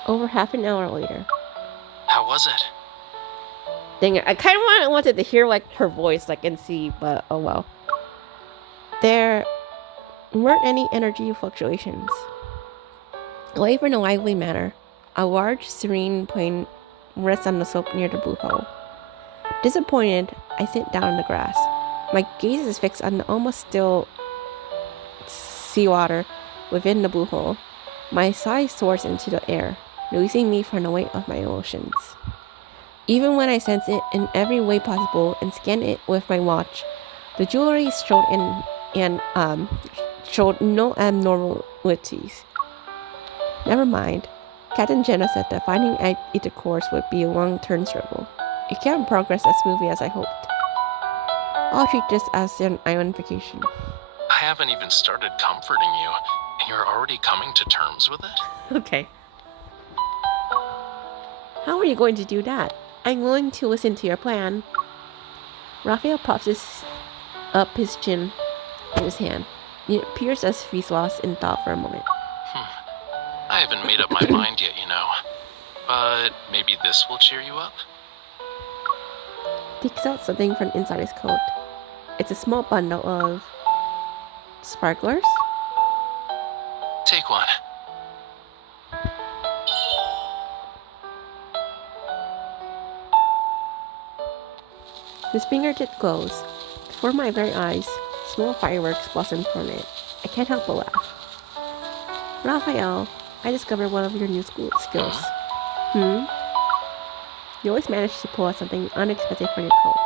Over half an hour later. How was it? Dang it, I kind of wanted to hear like her voice and see, but oh well. There weren't any energy fluctuations. Away from a lively manner, a large, serene plane rests on the slope near the Blue Hole. Disappointed, I sit down in the grass. My gaze is fixed on the almost still seawater within the Blue Hole. My sigh soars into the air, releasing me from the weight of my emotions. Even when I sense it in every way possible and scan it with my watch, the jewelry showed no abnormalities. Never mind. Captain Jenna said that finding either course would be a long-term struggle. It can't progress as smoothly as I hoped. I'll treat this as an island vacation. I haven't even started comforting you, and you're already coming to terms with it? Okay. How are you going to do that? I'm willing to listen to your plan. Raphael up his chin in his hand. It appears as if he's lost in thought for a moment. I haven't made up my mind yet, you know. But maybe this will cheer you up? Takes out something from inside his coat. It's a small bundle of sparklers. Take one. His fingertip glows. Before my very eyes, small fireworks blossom from it. I can't help but laugh. Raphael, I discovered one of your new skills. You always manage to pull out something unexpected from your coat.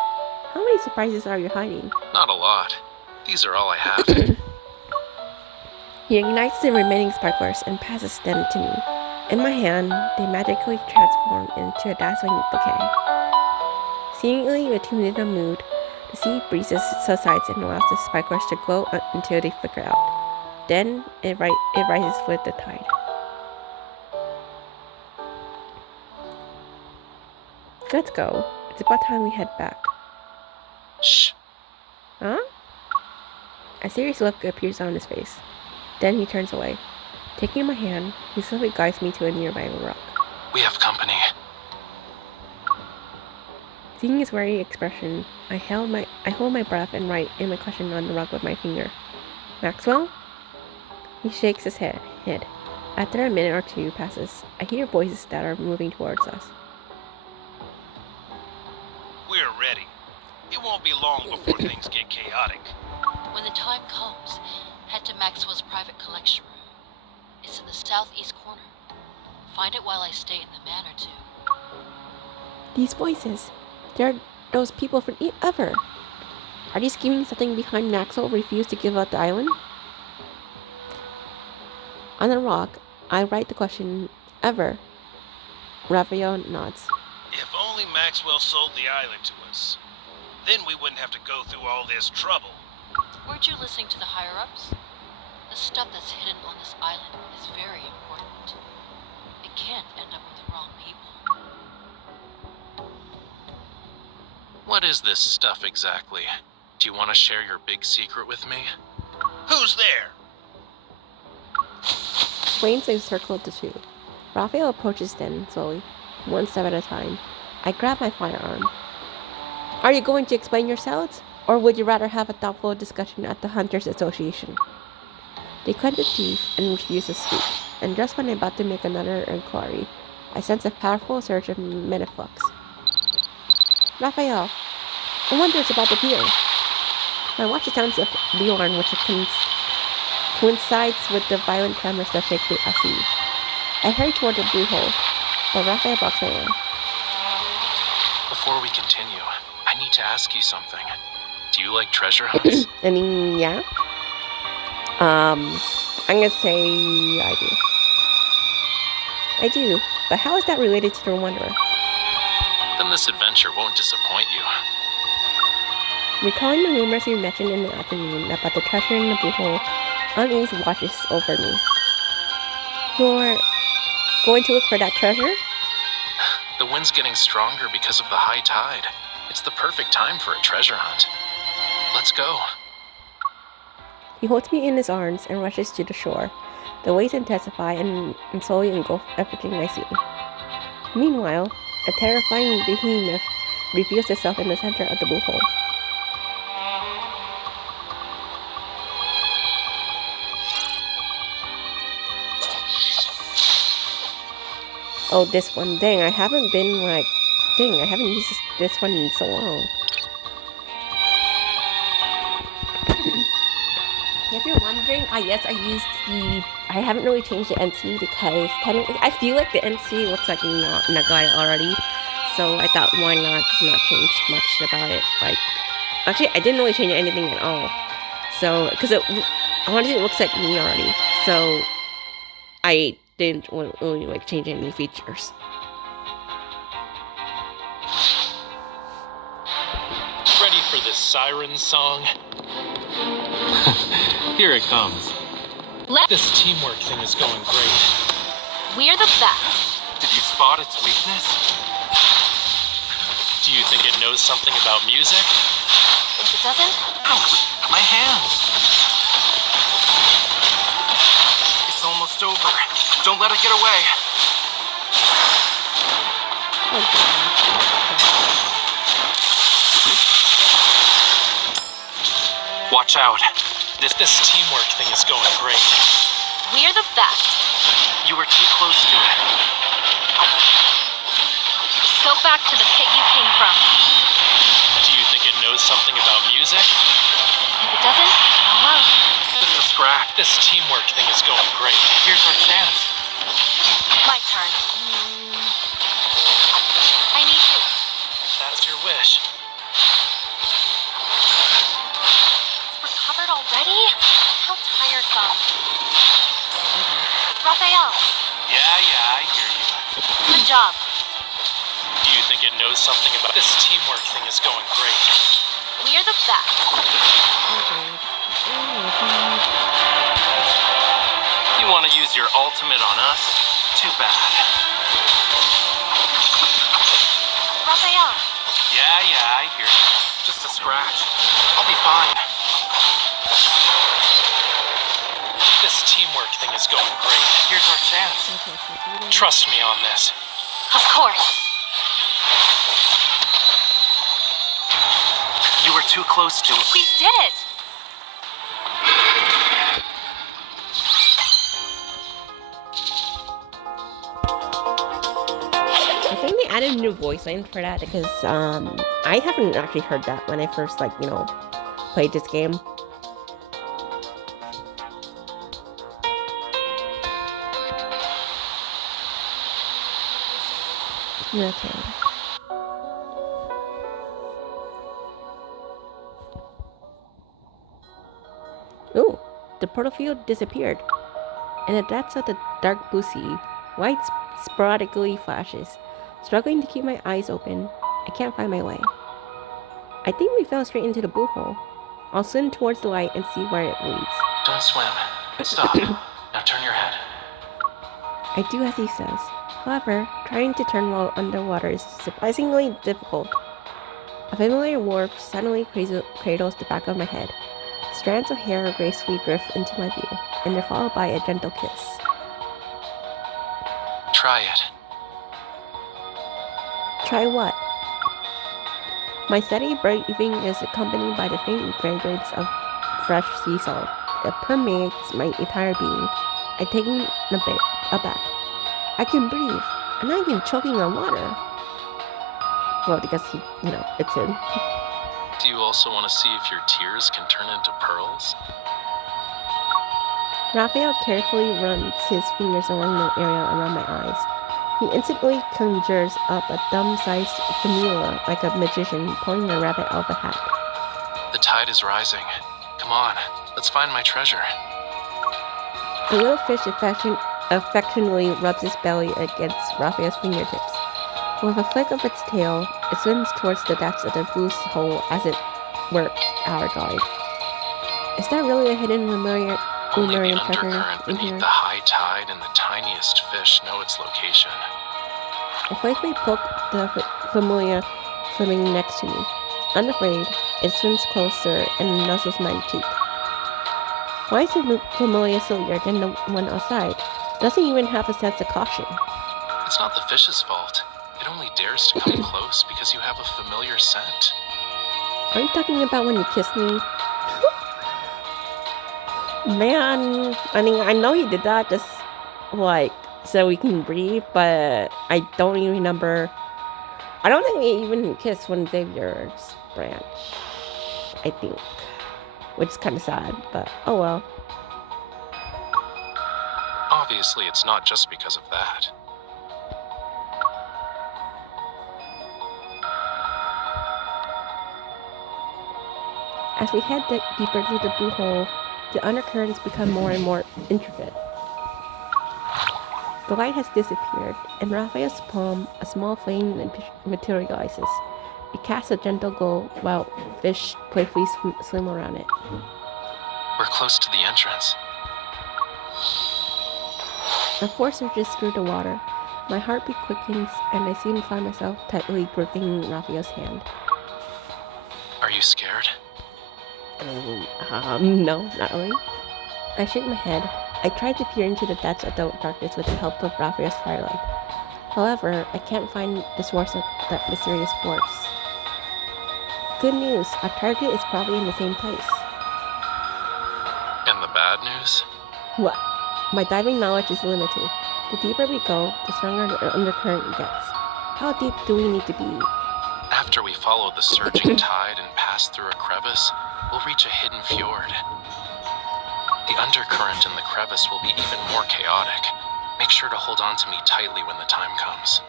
How many surprises are you hiding? Not a lot. These are all I have. He ignites the remaining sparklers and passes them to me. In my hand, they magically transform into a dazzling bouquet. Seemingly attuned in a mood, the sea breezes subsides and allows the sparklers to glow until they flicker out. Then it rises with the tide. Let's go. It's about time we head back. Shh. Huh? A serious look appears on his face. Then he turns away. Taking my hand, he slowly guides me to a nearby rock. We have company. Seeing his wary expression, I hold my breath and write in my question on the rock with my finger. Maxwell? He shakes his head. After a minute or two passes, I hear voices that are moving towards us. We're ready. It won't be long before things get chaotic. When the time comes, head to Maxwell's private collection room. It's in the southeast corner. Find it while I stay in the manor too. These voices, they're those people from ever. Are they scheming something behind Maxwell refused to give up the island? On the rock, I write the question, ever. Raphael nods. If only Maxwell sold the island to us. Then we wouldn't have to go through all this trouble. Weren't you listening to the higher-ups? The stuff that's hidden on this island is very important. It can't end up with the wrong people. What is this stuff exactly? Do you want to share your big secret with me? Who's there? Flames encircle the two. Raphael approaches them slowly, one step at a time. I grab my firearm. Are you going to explain yourselves? Or would you rather have a thoughtful discussion at the Hunters Association? They cut the teeth and refuse to speak, and just when I'm about to make another inquiry, I sense a powerful surge of metaflux. Raphael, I wonder what's about to appear. My watch the sounds of the alarm which coincides with the violent tremors that shake the sea. I hurry toward the blue hole, but Raphael blocks my way. Before we continue, I need to ask you something. Do you like treasure hunts? I mean, yeah. I'm gonna say I do. I do, but how is that related to the Wanderer? Then this adventure won't disappoint you. Recalling the rumors you mentioned in the afternoon about the treasure in the blue hole, unease washes over me. You're going to look for that treasure? The wind's getting stronger because of the high tide. It's the perfect time for a treasure hunt. Let's go. He holds me in his arms and rushes to the shore. The waves intensify and slowly engulf everything I see. Meanwhile, a terrifying behemoth reveals itself in the center of the blue hole. Oh, this one. Dang, I haven't used this one in so long. If you're wondering, yes, I haven't really changed the NC because technically, I feel like the NC looks like Nagaya already. So I thought, why not just not change much about it? Like, actually, I didn't really change anything at all. So, because honestly, it looks like me already. So, I didn't really like change any features. Ready for this siren song? Here it comes. This teamwork thing is going great. We're the best. Did you spot its weakness? Do you think it knows something about music? If it doesn't, Ouch! My hands! It's almost over. Don't let it get away. Watch out. This teamwork thing is going great. we're the best. You were too close to it. Go back to the pit you came from. Do you think it knows something about music? If it doesn't, oh well. Just a scratch. This teamwork thing is going great. Here's our chance. My turn. I need you. If that's your wish. It's recovered already? How tiresome. Raphael, Yeah, I hear you. good job. Do you think it knows something about this teamwork thing is going great? We're the best. You want to use your ultimate on us? Too bad. Raphael, Yeah, I hear you. Just a scratch. I'll be fine. This teamwork thing is going great. Here's our chance. Trust me on this. of course. You were too close to it. We did it. I think they added a new voice line for that because I haven't actually heard that when I first played this game. Okay. Ooh, the portal field disappeared. In the depths of the dark blue sea, light sporadically flashes. Struggling to keep my eyes open, I can't find my way. I think we fell straight into the blue hole. I'll swim towards the light and see where it leads. Don't swim. Stop. Now turn your head. I do as he says. However, trying to turn while underwater is surprisingly difficult. A familiar wharf suddenly cradles the back of my head. Strands of hair gracefully drift into my view, and they're followed by a gentle kiss. Try it. Try what? My steady breathing is accompanied by the faint fragrance of fresh sea salt. It permeates my entire being. I take a bit aback. I can breathe. I'm not even choking on water. Well, because it's him. Do you also want to see if your tears can turn into pearls? Raphael carefully runs his fingers along the area around my eyes. He instantly conjures up a thumb-sized femula like a magician pulling a rabbit out of a hat. The tide is rising. Come on, let's find my treasure. The little fish affectionately rubs its belly against Raphael's fingertips. With a flick of its tail, it swims towards the depths of the blue hole as it were our guide. Is that really a hidden Only Lemurian the treasure undercurrent in beneath here? the high tide and the tiniest fish know its location. I playfully poke the familia swimming next to me. Unafraid, it swims closer and nuzzles my cheek. Why is the familia sillier than the one outside? Doesn't even have a sense of caution. It's not the fish's fault. It only dares to come close because you have a familiar scent. Are you talking about when you kissed me? Man, I mean, I know you did that just, so we can breathe, but I don't even remember. I don't think we even kissed when Xavier's branch, I think. Which is kind of sad, but oh well. Obviously, it's not just because of that. As we head deeper into the blue hole, the undercurrents become more and more intricate. The light has disappeared, and Raphael's palm, a small flame materializes. It casts a gentle glow while fish playfully swim around it. We're close to the entrance. A force surges through the water. My heartbeat quickens, and I soon find myself tightly gripping Raphael's hand. Are you scared? No, not really. I shake my head. I try to peer into the depths of the darkness with the help of Raphael's firelight. However, I can't find the source of that mysterious force. Good news, our target is probably in the same place. And the bad news? What? My diving knowledge is limited. The deeper we go, the stronger the undercurrent gets. How deep do we need to be? After we follow the surging tide and pass through a crevice, we'll reach a hidden fjord. The undercurrent in the crevice will be even more chaotic. Make sure to hold on to me tightly when the time comes.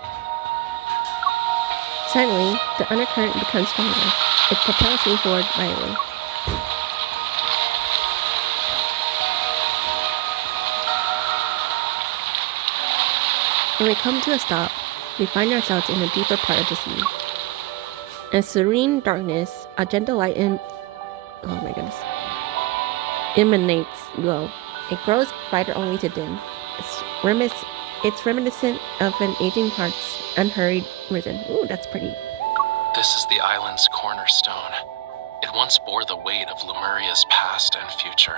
Suddenly, the undercurrent becomes stronger. It propels me forward violently. When we come to a stop, we find ourselves in a deeper part of the sea. In serene darkness, a gentle light emanates below. It grows brighter only to dim. It's reminiscent of an aging heart's unhurried rhythm. Ooh, that's pretty. This is the island's cornerstone. It once bore the weight of Lemuria's past and future.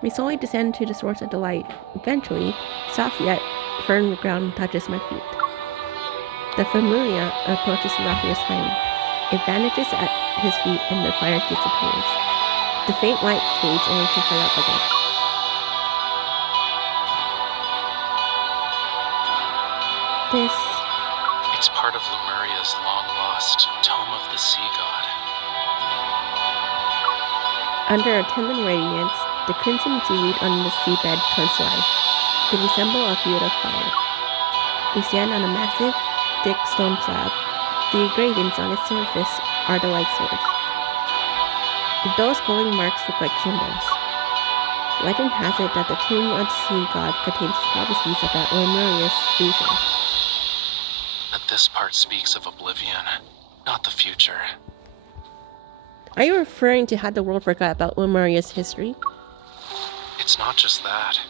We slowly descend to the source of the light. Eventually, soft yet firm ground touches my feet. The familiar approaches Raphael's flame. It vanishes at his feet and the fire disappears. The faint light fades only to flare up again. It's part of Lemuria's long-lost Tome of the Sea God. Under a tendon radiance, the crimson seaweed on the seabed comes to life. They resemble a field of fire. They stand on a massive, thick stone slab. The engravings on its surface are the light source. Those glowing marks look like symbols. Legend has it that the tomb of the sea god contains prophecies about Lemuria's future. But this part speaks of oblivion, not the future. Are you referring to how the world forgot about Lemuria's history? It's not just that.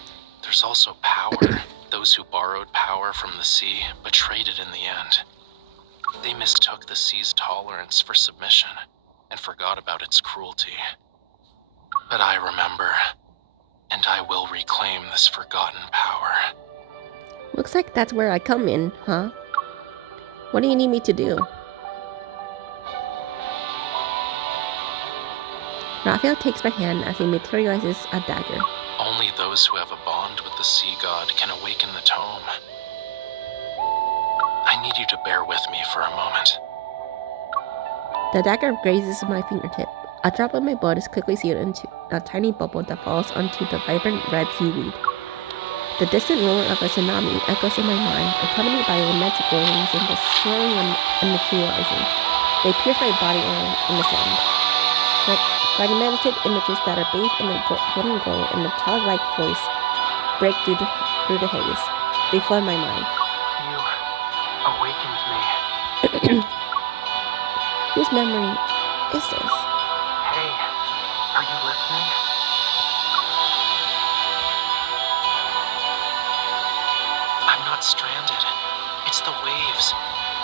There's also power. Those who borrowed power from the sea betrayed it in the end. They mistook the sea's tolerance for submission and forgot about its cruelty. But I remember, and I will reclaim this forgotten power. Looks like that's where I come in, huh? What do you need me to do? Raphael takes my hand as he materializes a dagger. Only those who have a bond with the sea god can awaken the tome. I need you to bear with me for a moment. The dagger grazes my fingertip. A drop of my blood is quickly sealed into a tiny bubble that falls onto the vibrant red seaweed. The distant roar of a tsunami echoes in my mind, accompanied by immense glowing symbols swirling and materializing. They pierce my body in the sand. Fragmented images that are bathed in a golden glow and a childlike voice break through the haze. They flood my mind. You awakened me. Whose memory is this? Hey, are you listening? I'm not stranded. It's the waves.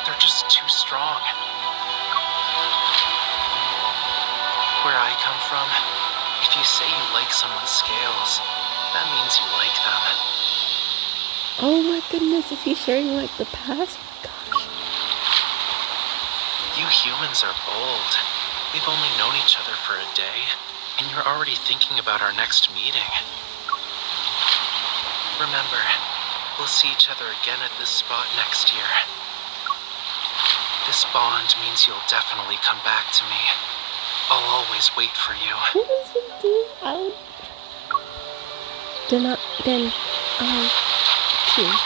They're just too strong. Where I come from, if you say you like someone's scales, that means you like them. Oh my goodness, is he sharing like the past? Gosh. You humans are bold. We've only known each other for a day, and you're already thinking about our next meeting. Remember, we'll see each other again at this spot next year. This bond means you'll definitely come back to me. I'll always wait for you. What does he do? Then I'll choose.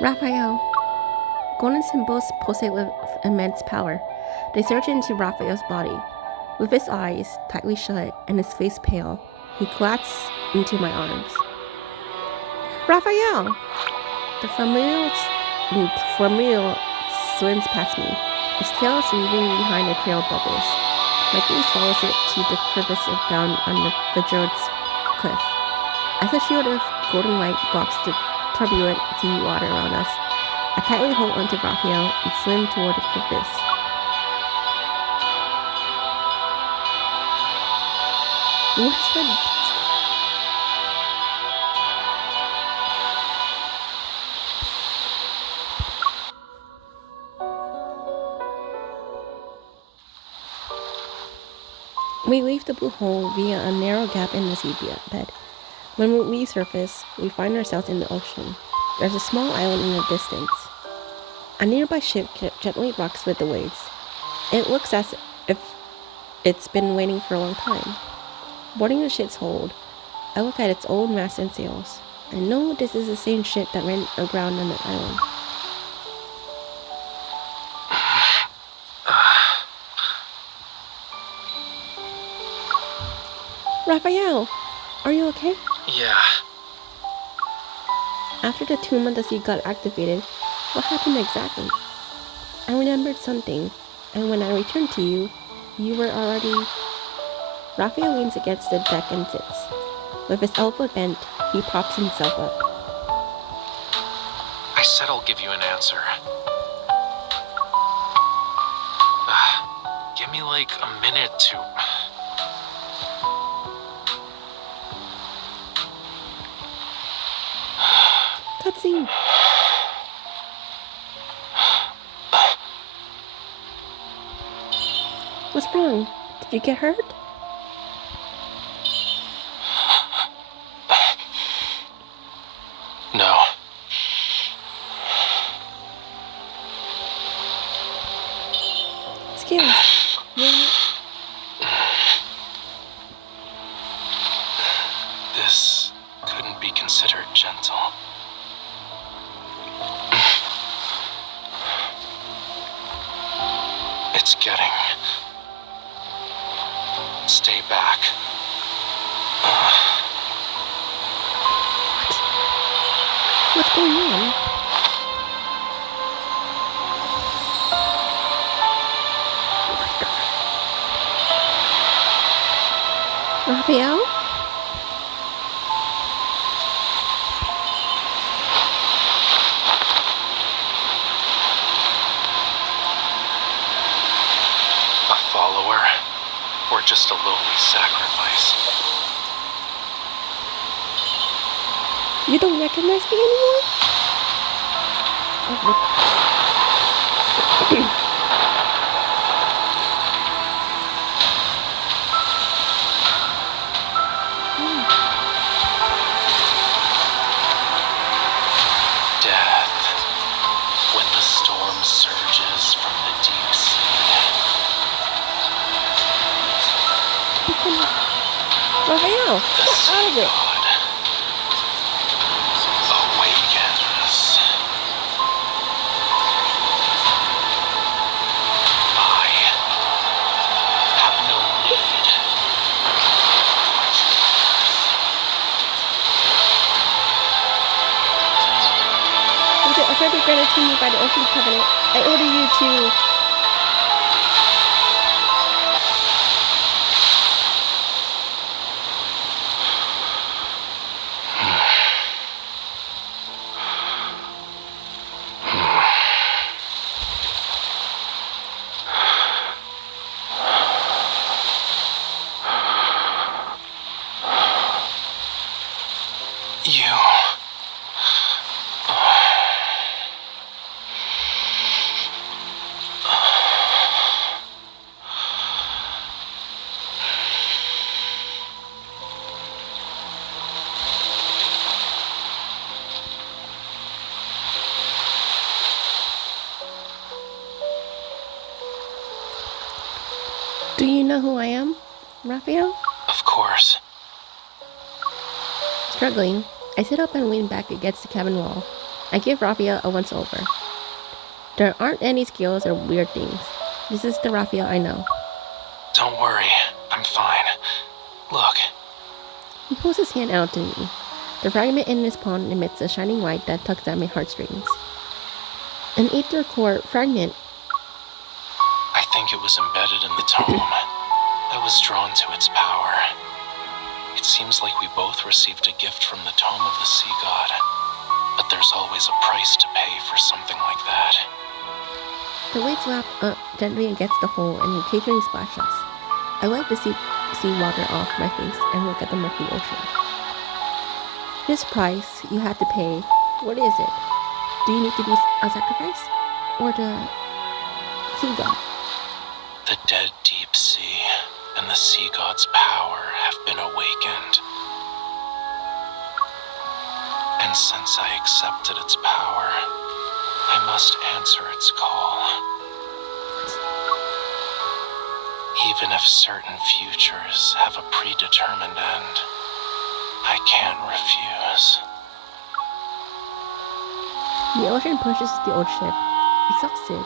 Raphael. Golden symbols pulsate with immense power. They surge into Raphael's body. With his eyes tightly shut and his face pale, he collapses into my arms. Raphael! The familiar swims past me, its tail leaving behind a trail of bubbles. My gaze follows it to the crevice it found on the fjord's cliff. As a shield of golden light blocks the turbulent sea water around us, I tightly hold onto Raphael and swim toward the crevice. Whispered. We leave the blue hole via a narrow gap in the seabed. When we surface, we find ourselves in the ocean. There's a small island in the distance. A nearby ship gently rocks with the waves. It looks as if it's been waiting for a long time. Boarding the ship's hold, I look at its old mast and sails. I know this is the same ship that ran aground on the island. Raphael, are you okay? Yeah. After the tomb on the sea got activated, what happened exactly? I remembered something, and when I returned to you, you were already... Raphael leans against the deck and sits. With his elbow bent, he props himself up. I said I'll give you an answer. Give me like a minute to... Cutscene. What's wrong? Did you get hurt? No. Skills. This couldn't be considered gentle. It's getting... Stay back. What's going on? Raphael? A follower, or just a lowly sacrifice? You don't recognize me anymore? Death, when the storm surges from the deep sea. Raphael, The get out of sea it. god awakens. I have no need. With the authority granted to me by the Ocean Covenant, I order you to... You... Do you know who I am, Raphael? Of course. Struggling, I sit up and lean back against the cabin wall. I give Raphael a once-over. There aren't any skills or weird things. This is the Raphael I know. Don't worry, I'm fine. Look, He pulls his hand out to me. The fragment in his palm emits a shining light that tugs at my heartstrings. An ether core fragment. I think it was embedded in the tome. I was drawn to its power. It seems like we both received a gift from the tome of the sea god. But there's always a price to pay for something like that. The waves lap up gently against the hole and occasionally splash us. I wipe the seawater off my face and look at the murky ocean. This price you had to pay, what is it? Do you need to be a sacrifice? Or the sea god? The dead deep sea and the sea god's power have been awakened. And since I accepted its power, I must answer its call. Even if certain futures have a predetermined end, I can't refuse. The ocean pushes the old ship. Exhausted,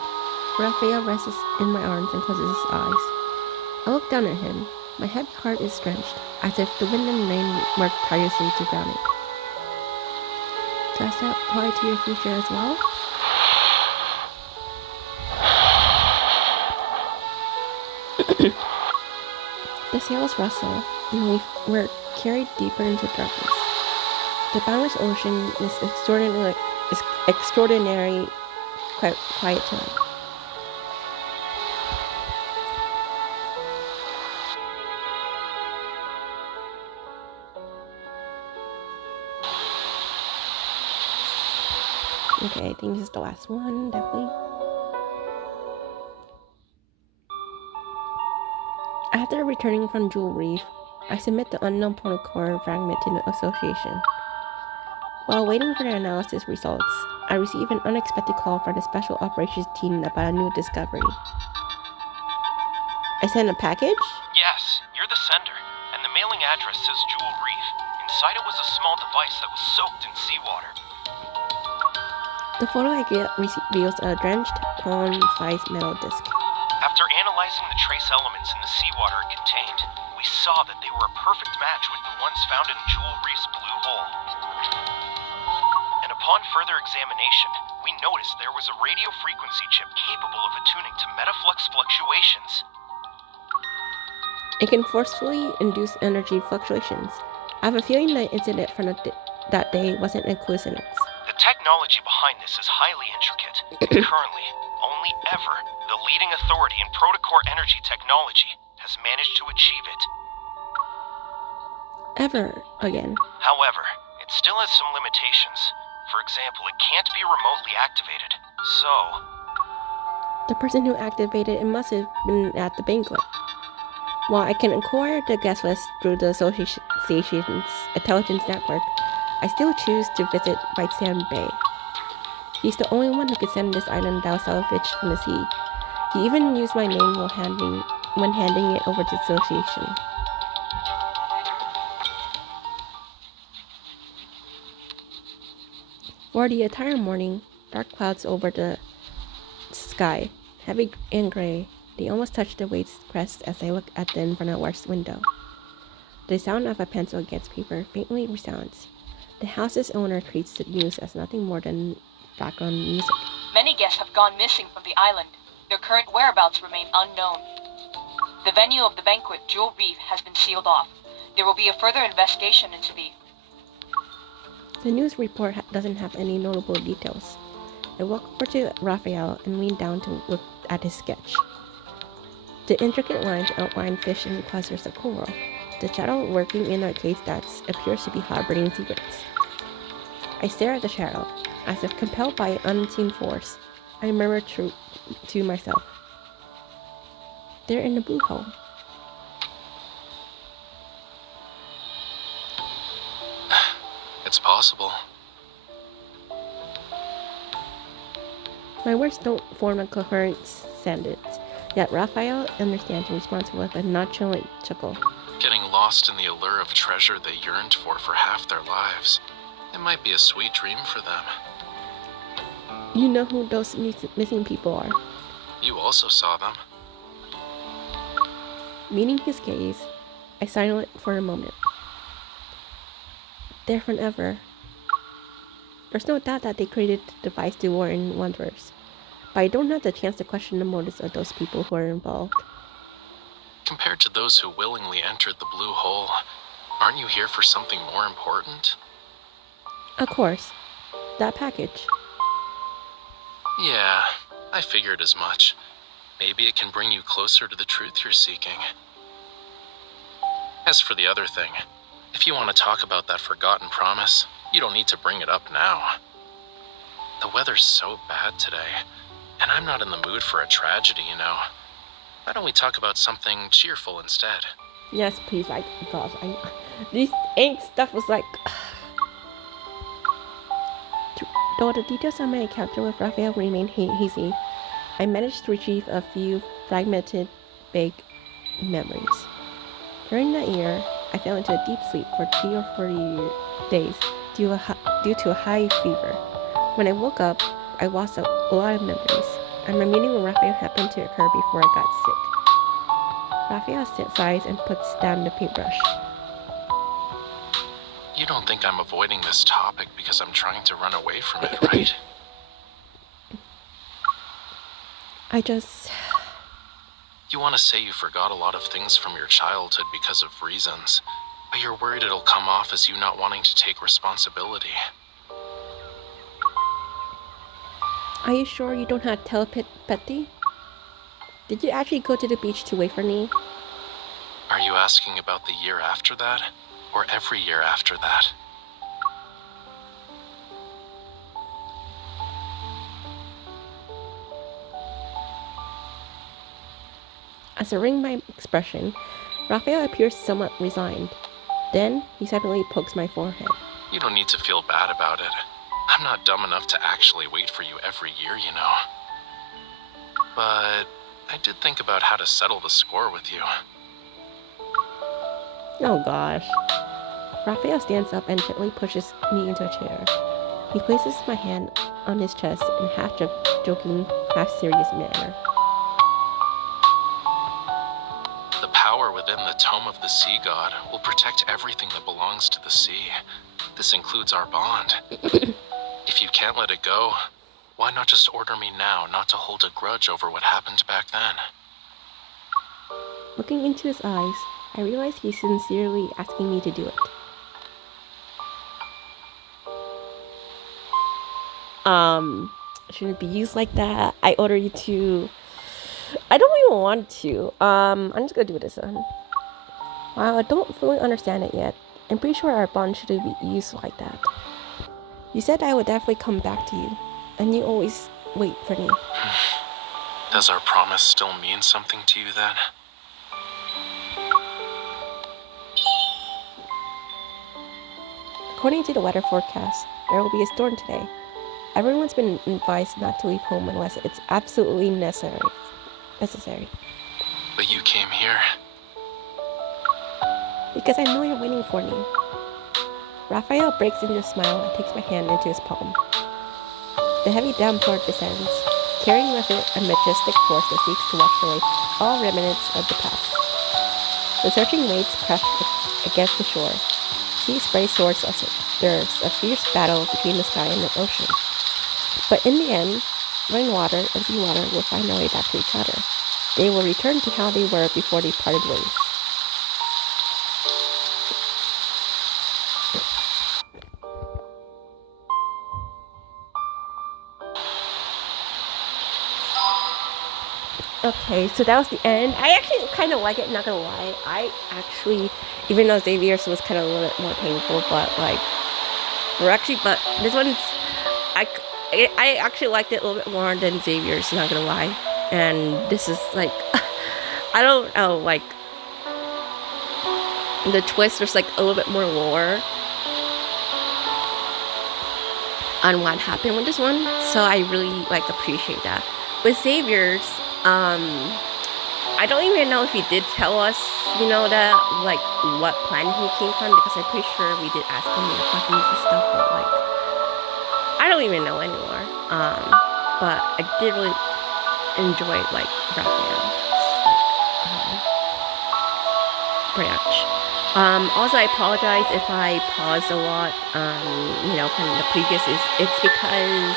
Raphael rests in my arms and closes his eyes. I look down at him. My head part is drenched, as if the wind and rain worked tirelessly to drown it. Does that apply to your future as well? The sails rustle, and we're carried deeper into darkness. The boundless ocean is extraordinary quiet tonight. Okay, I think this is the last one, definitely. After returning from Jewel Reef, I submit the unknown protocol fragment to the association. While waiting for the analysis results, I receive an unexpected call from the Special Operations team about a new discovery. I sent a package? Yes, you're the sender, and the mailing address says Jewel Reef. Inside it was a small device that was soaked in seawater. The photo I get reveals a drenched, palm-sized metal disc. After analyzing the trace elements in the seawater it contained, we saw that they were a perfect match with the ones found in Jewel Reef's blue hole. And upon further examination, we noticed there was a radio frequency chip capable of attuning to metaflux fluctuations. It can forcefully induce energy fluctuations. I have a feeling the incident from that day wasn't a coincidence. The technology behind this is highly intricate. Currently, only ever, the leading authority in protocore energy technology has managed to achieve it. Ever again. However, it still has some limitations. For example, it can't be remotely activated. So, the person who activated it must have been at the banquet. While I can acquire the guest list through the association's intelligence network, I still choose to visit White Sand Bay. He's the only one who could send this island down salvage from the sea. He even used my name when handing it over to the association. For the entire morning, dark clouds over the sky, heavy and gray. They almost touch the wave's crest as I look at the infernal west window. The sound of a pencil against paper faintly resounds. The house's owner treats the news as nothing more than background music. Many guests have gone missing from the island. Their current whereabouts remain unknown. The venue of the banquet, Jewel Reef, has been sealed off. There will be a further investigation into The news report doesn't have any notable details. I walk over to Raphael and lean down to look at his sketch. The intricate lines outline fish and clusters of coral. The shadow working in arcade stats appears to be harboring secrets. I stare at the shadow, as if compelled by an unseen force. I murmur to myself. They're in the blue hole. It's possible. My words don't form a coherent sentence, yet Raphael understands and responds with a nonchalant chuckle. Getting lost in the allure of treasure they yearned for half their lives. It might be a sweet dream for them. You know who those missing people are. You also saw them. Meeting his gaze, I silent for a moment. They're forever. There's no doubt that they created the device to warn wanderers, but I don't have the chance to question the motives of those people who are involved. Compared to those who willingly entered the blue hole, aren't you here for something more important? Of course, that package. Yeah, I figured as much. Maybe it can bring you closer to the truth you're seeking. As for the other thing, if you want to talk about that forgotten promise, you don't need to bring it up now. The weather's so bad today, and I'm not in the mood for a tragedy, you know. Why don't we talk about something cheerful instead? Yes, please. Gosh, these ink stuff was like. Though the details of my encounter with Raphael remain hazy, I managed to retrieve a few fragmented, vague memories. During that year, I fell into a deep sleep for 3 or 4 days due to a high fever. When I woke up, I lost a lot of memories, and my meeting with Raphael happened to occur before I got sick. Raphael sighs and puts down the paintbrush. You don't think I'm avoiding this topic because I'm trying to run away from it, right? You want to say you forgot a lot of things from your childhood because of reasons, but you're worried it'll come off as you not wanting to take responsibility. Are you sure you don't have telepathy? Did you actually go to the beach to wait for me? Are you asking about the year after that? Or every year after that? As I wring my expression, Raphael appears somewhat resigned. Then, he suddenly pokes my forehead. You don't need to feel bad about it. I'm not dumb enough to actually wait for you every year, you know. But I did think about how to settle the score with you. Oh gosh. Raphael stands up and gently pushes me into a chair. He places my hand on his chest in half-joking, half-serious manner. The power within the tome of the sea god will protect everything that belongs to the sea. This includes our bond. If you can't let it go, why not just order me now not to hold a grudge over what happened back then? Looking into his eyes, I realize he's sincerely asking me to do it. Shouldn't be used like that. I order you to... I don't even want to. I'm just gonna do this one. While I don't fully understand it yet, I'm pretty sure our bond shouldn't be used like that. You said I would definitely come back to you, and you always wait for me. Does our promise still mean something to you then? According to the weather forecast, there will be a storm today. Everyone's been advised not to leave home unless it's absolutely necessary. But you came here. Because I know you're waiting for me. Raphael breaks into a smile and takes my hand into his palm. The heavy downpour descends, carrying with it a majestic force that seeks to wash away all remnants of the past. The surging waves crash against the shore. Sea spray soars as there's a fierce battle between the sky and the ocean. But in the end, rainwater and seawater will find their way back to each other. They will return to how they were before they parted ways. Okay, so that was the end. I actually kind of like it, not gonna lie. I actually, even though Xavier's was kind of a little bit more painful, but this one's, I actually liked it a little bit more than Xavier's, not gonna lie. And this is like, I don't know, like, the twist, there's like a little bit more lore on what happened with this one, so I really like appreciate that. With Xavier's, I don't even know if he did tell us, you know, that, like, what planet he came from, because I'm pretty sure we did ask him the questions and stuff, but, like, I don't even know anymore. But I did really enjoy, like, Raphael. Like, pretty much. Also, I apologize if I paused a lot, from the previous. It's because,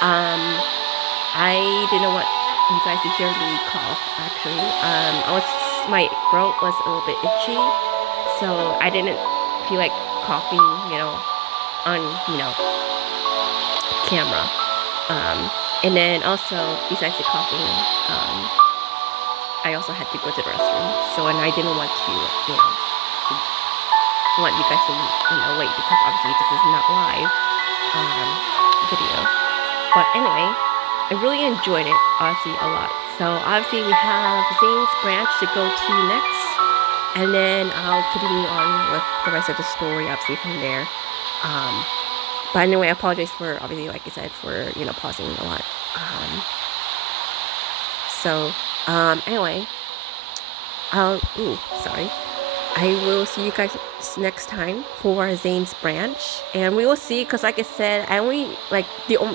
I didn't want you guys to hear me cough, actually. My throat was a little bit itchy, so I didn't feel like coughing, on, camera. And then also, besides the coughing, I also had to go to the restroom. And I didn't want to, want you guys to, wait, because obviously this is not live, video. But anyway, I really enjoyed it, honestly, a lot. So obviously we have Zane's branch to go to next, and then I'll continue on with the rest of the story, obviously, from there. But anyway, I apologize for, obviously, like I said, for, pausing a lot. Anyway, sorry. I will see you guys next time for Zane's branch, and we will see, because like I said, I only,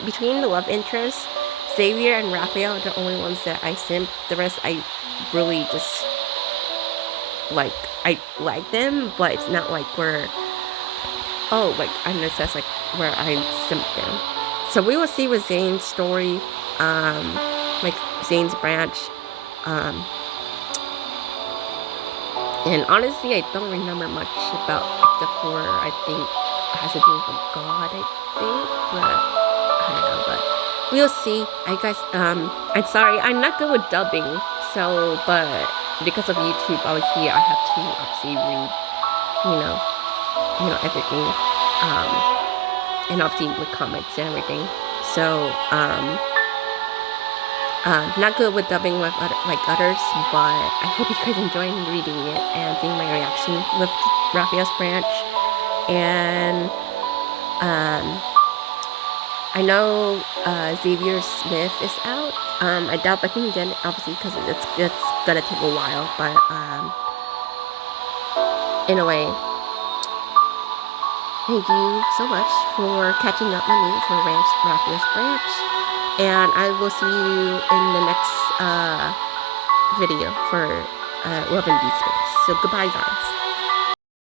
between the love interests, Xavier and Raphael are the only ones that I simp. The rest, I really just, I like them, but it's not like where, I know it says, where I simp them. So we will see with Zane's story, Zane's branch, and honestly, I don't remember much about, except for, I think, it has to do with God, I think, but, I don't know, but we'll see. I'm sorry, I'm not good with dubbing, but because of YouTube, obviously, I have to, obviously, read, everything, and obviously, with comments and everything, not good with dubbing like others, but I hope you guys enjoying reading it and seeing my reaction with Raphael's branch. And I know Xavier Smith is out. I doubt I can get it, obviously, because it's gonna take a while. But anyway, thank you so much for catching up with me for Raphael's branch. And I will see you in the next video for Love and Deepspace. So goodbye, guys.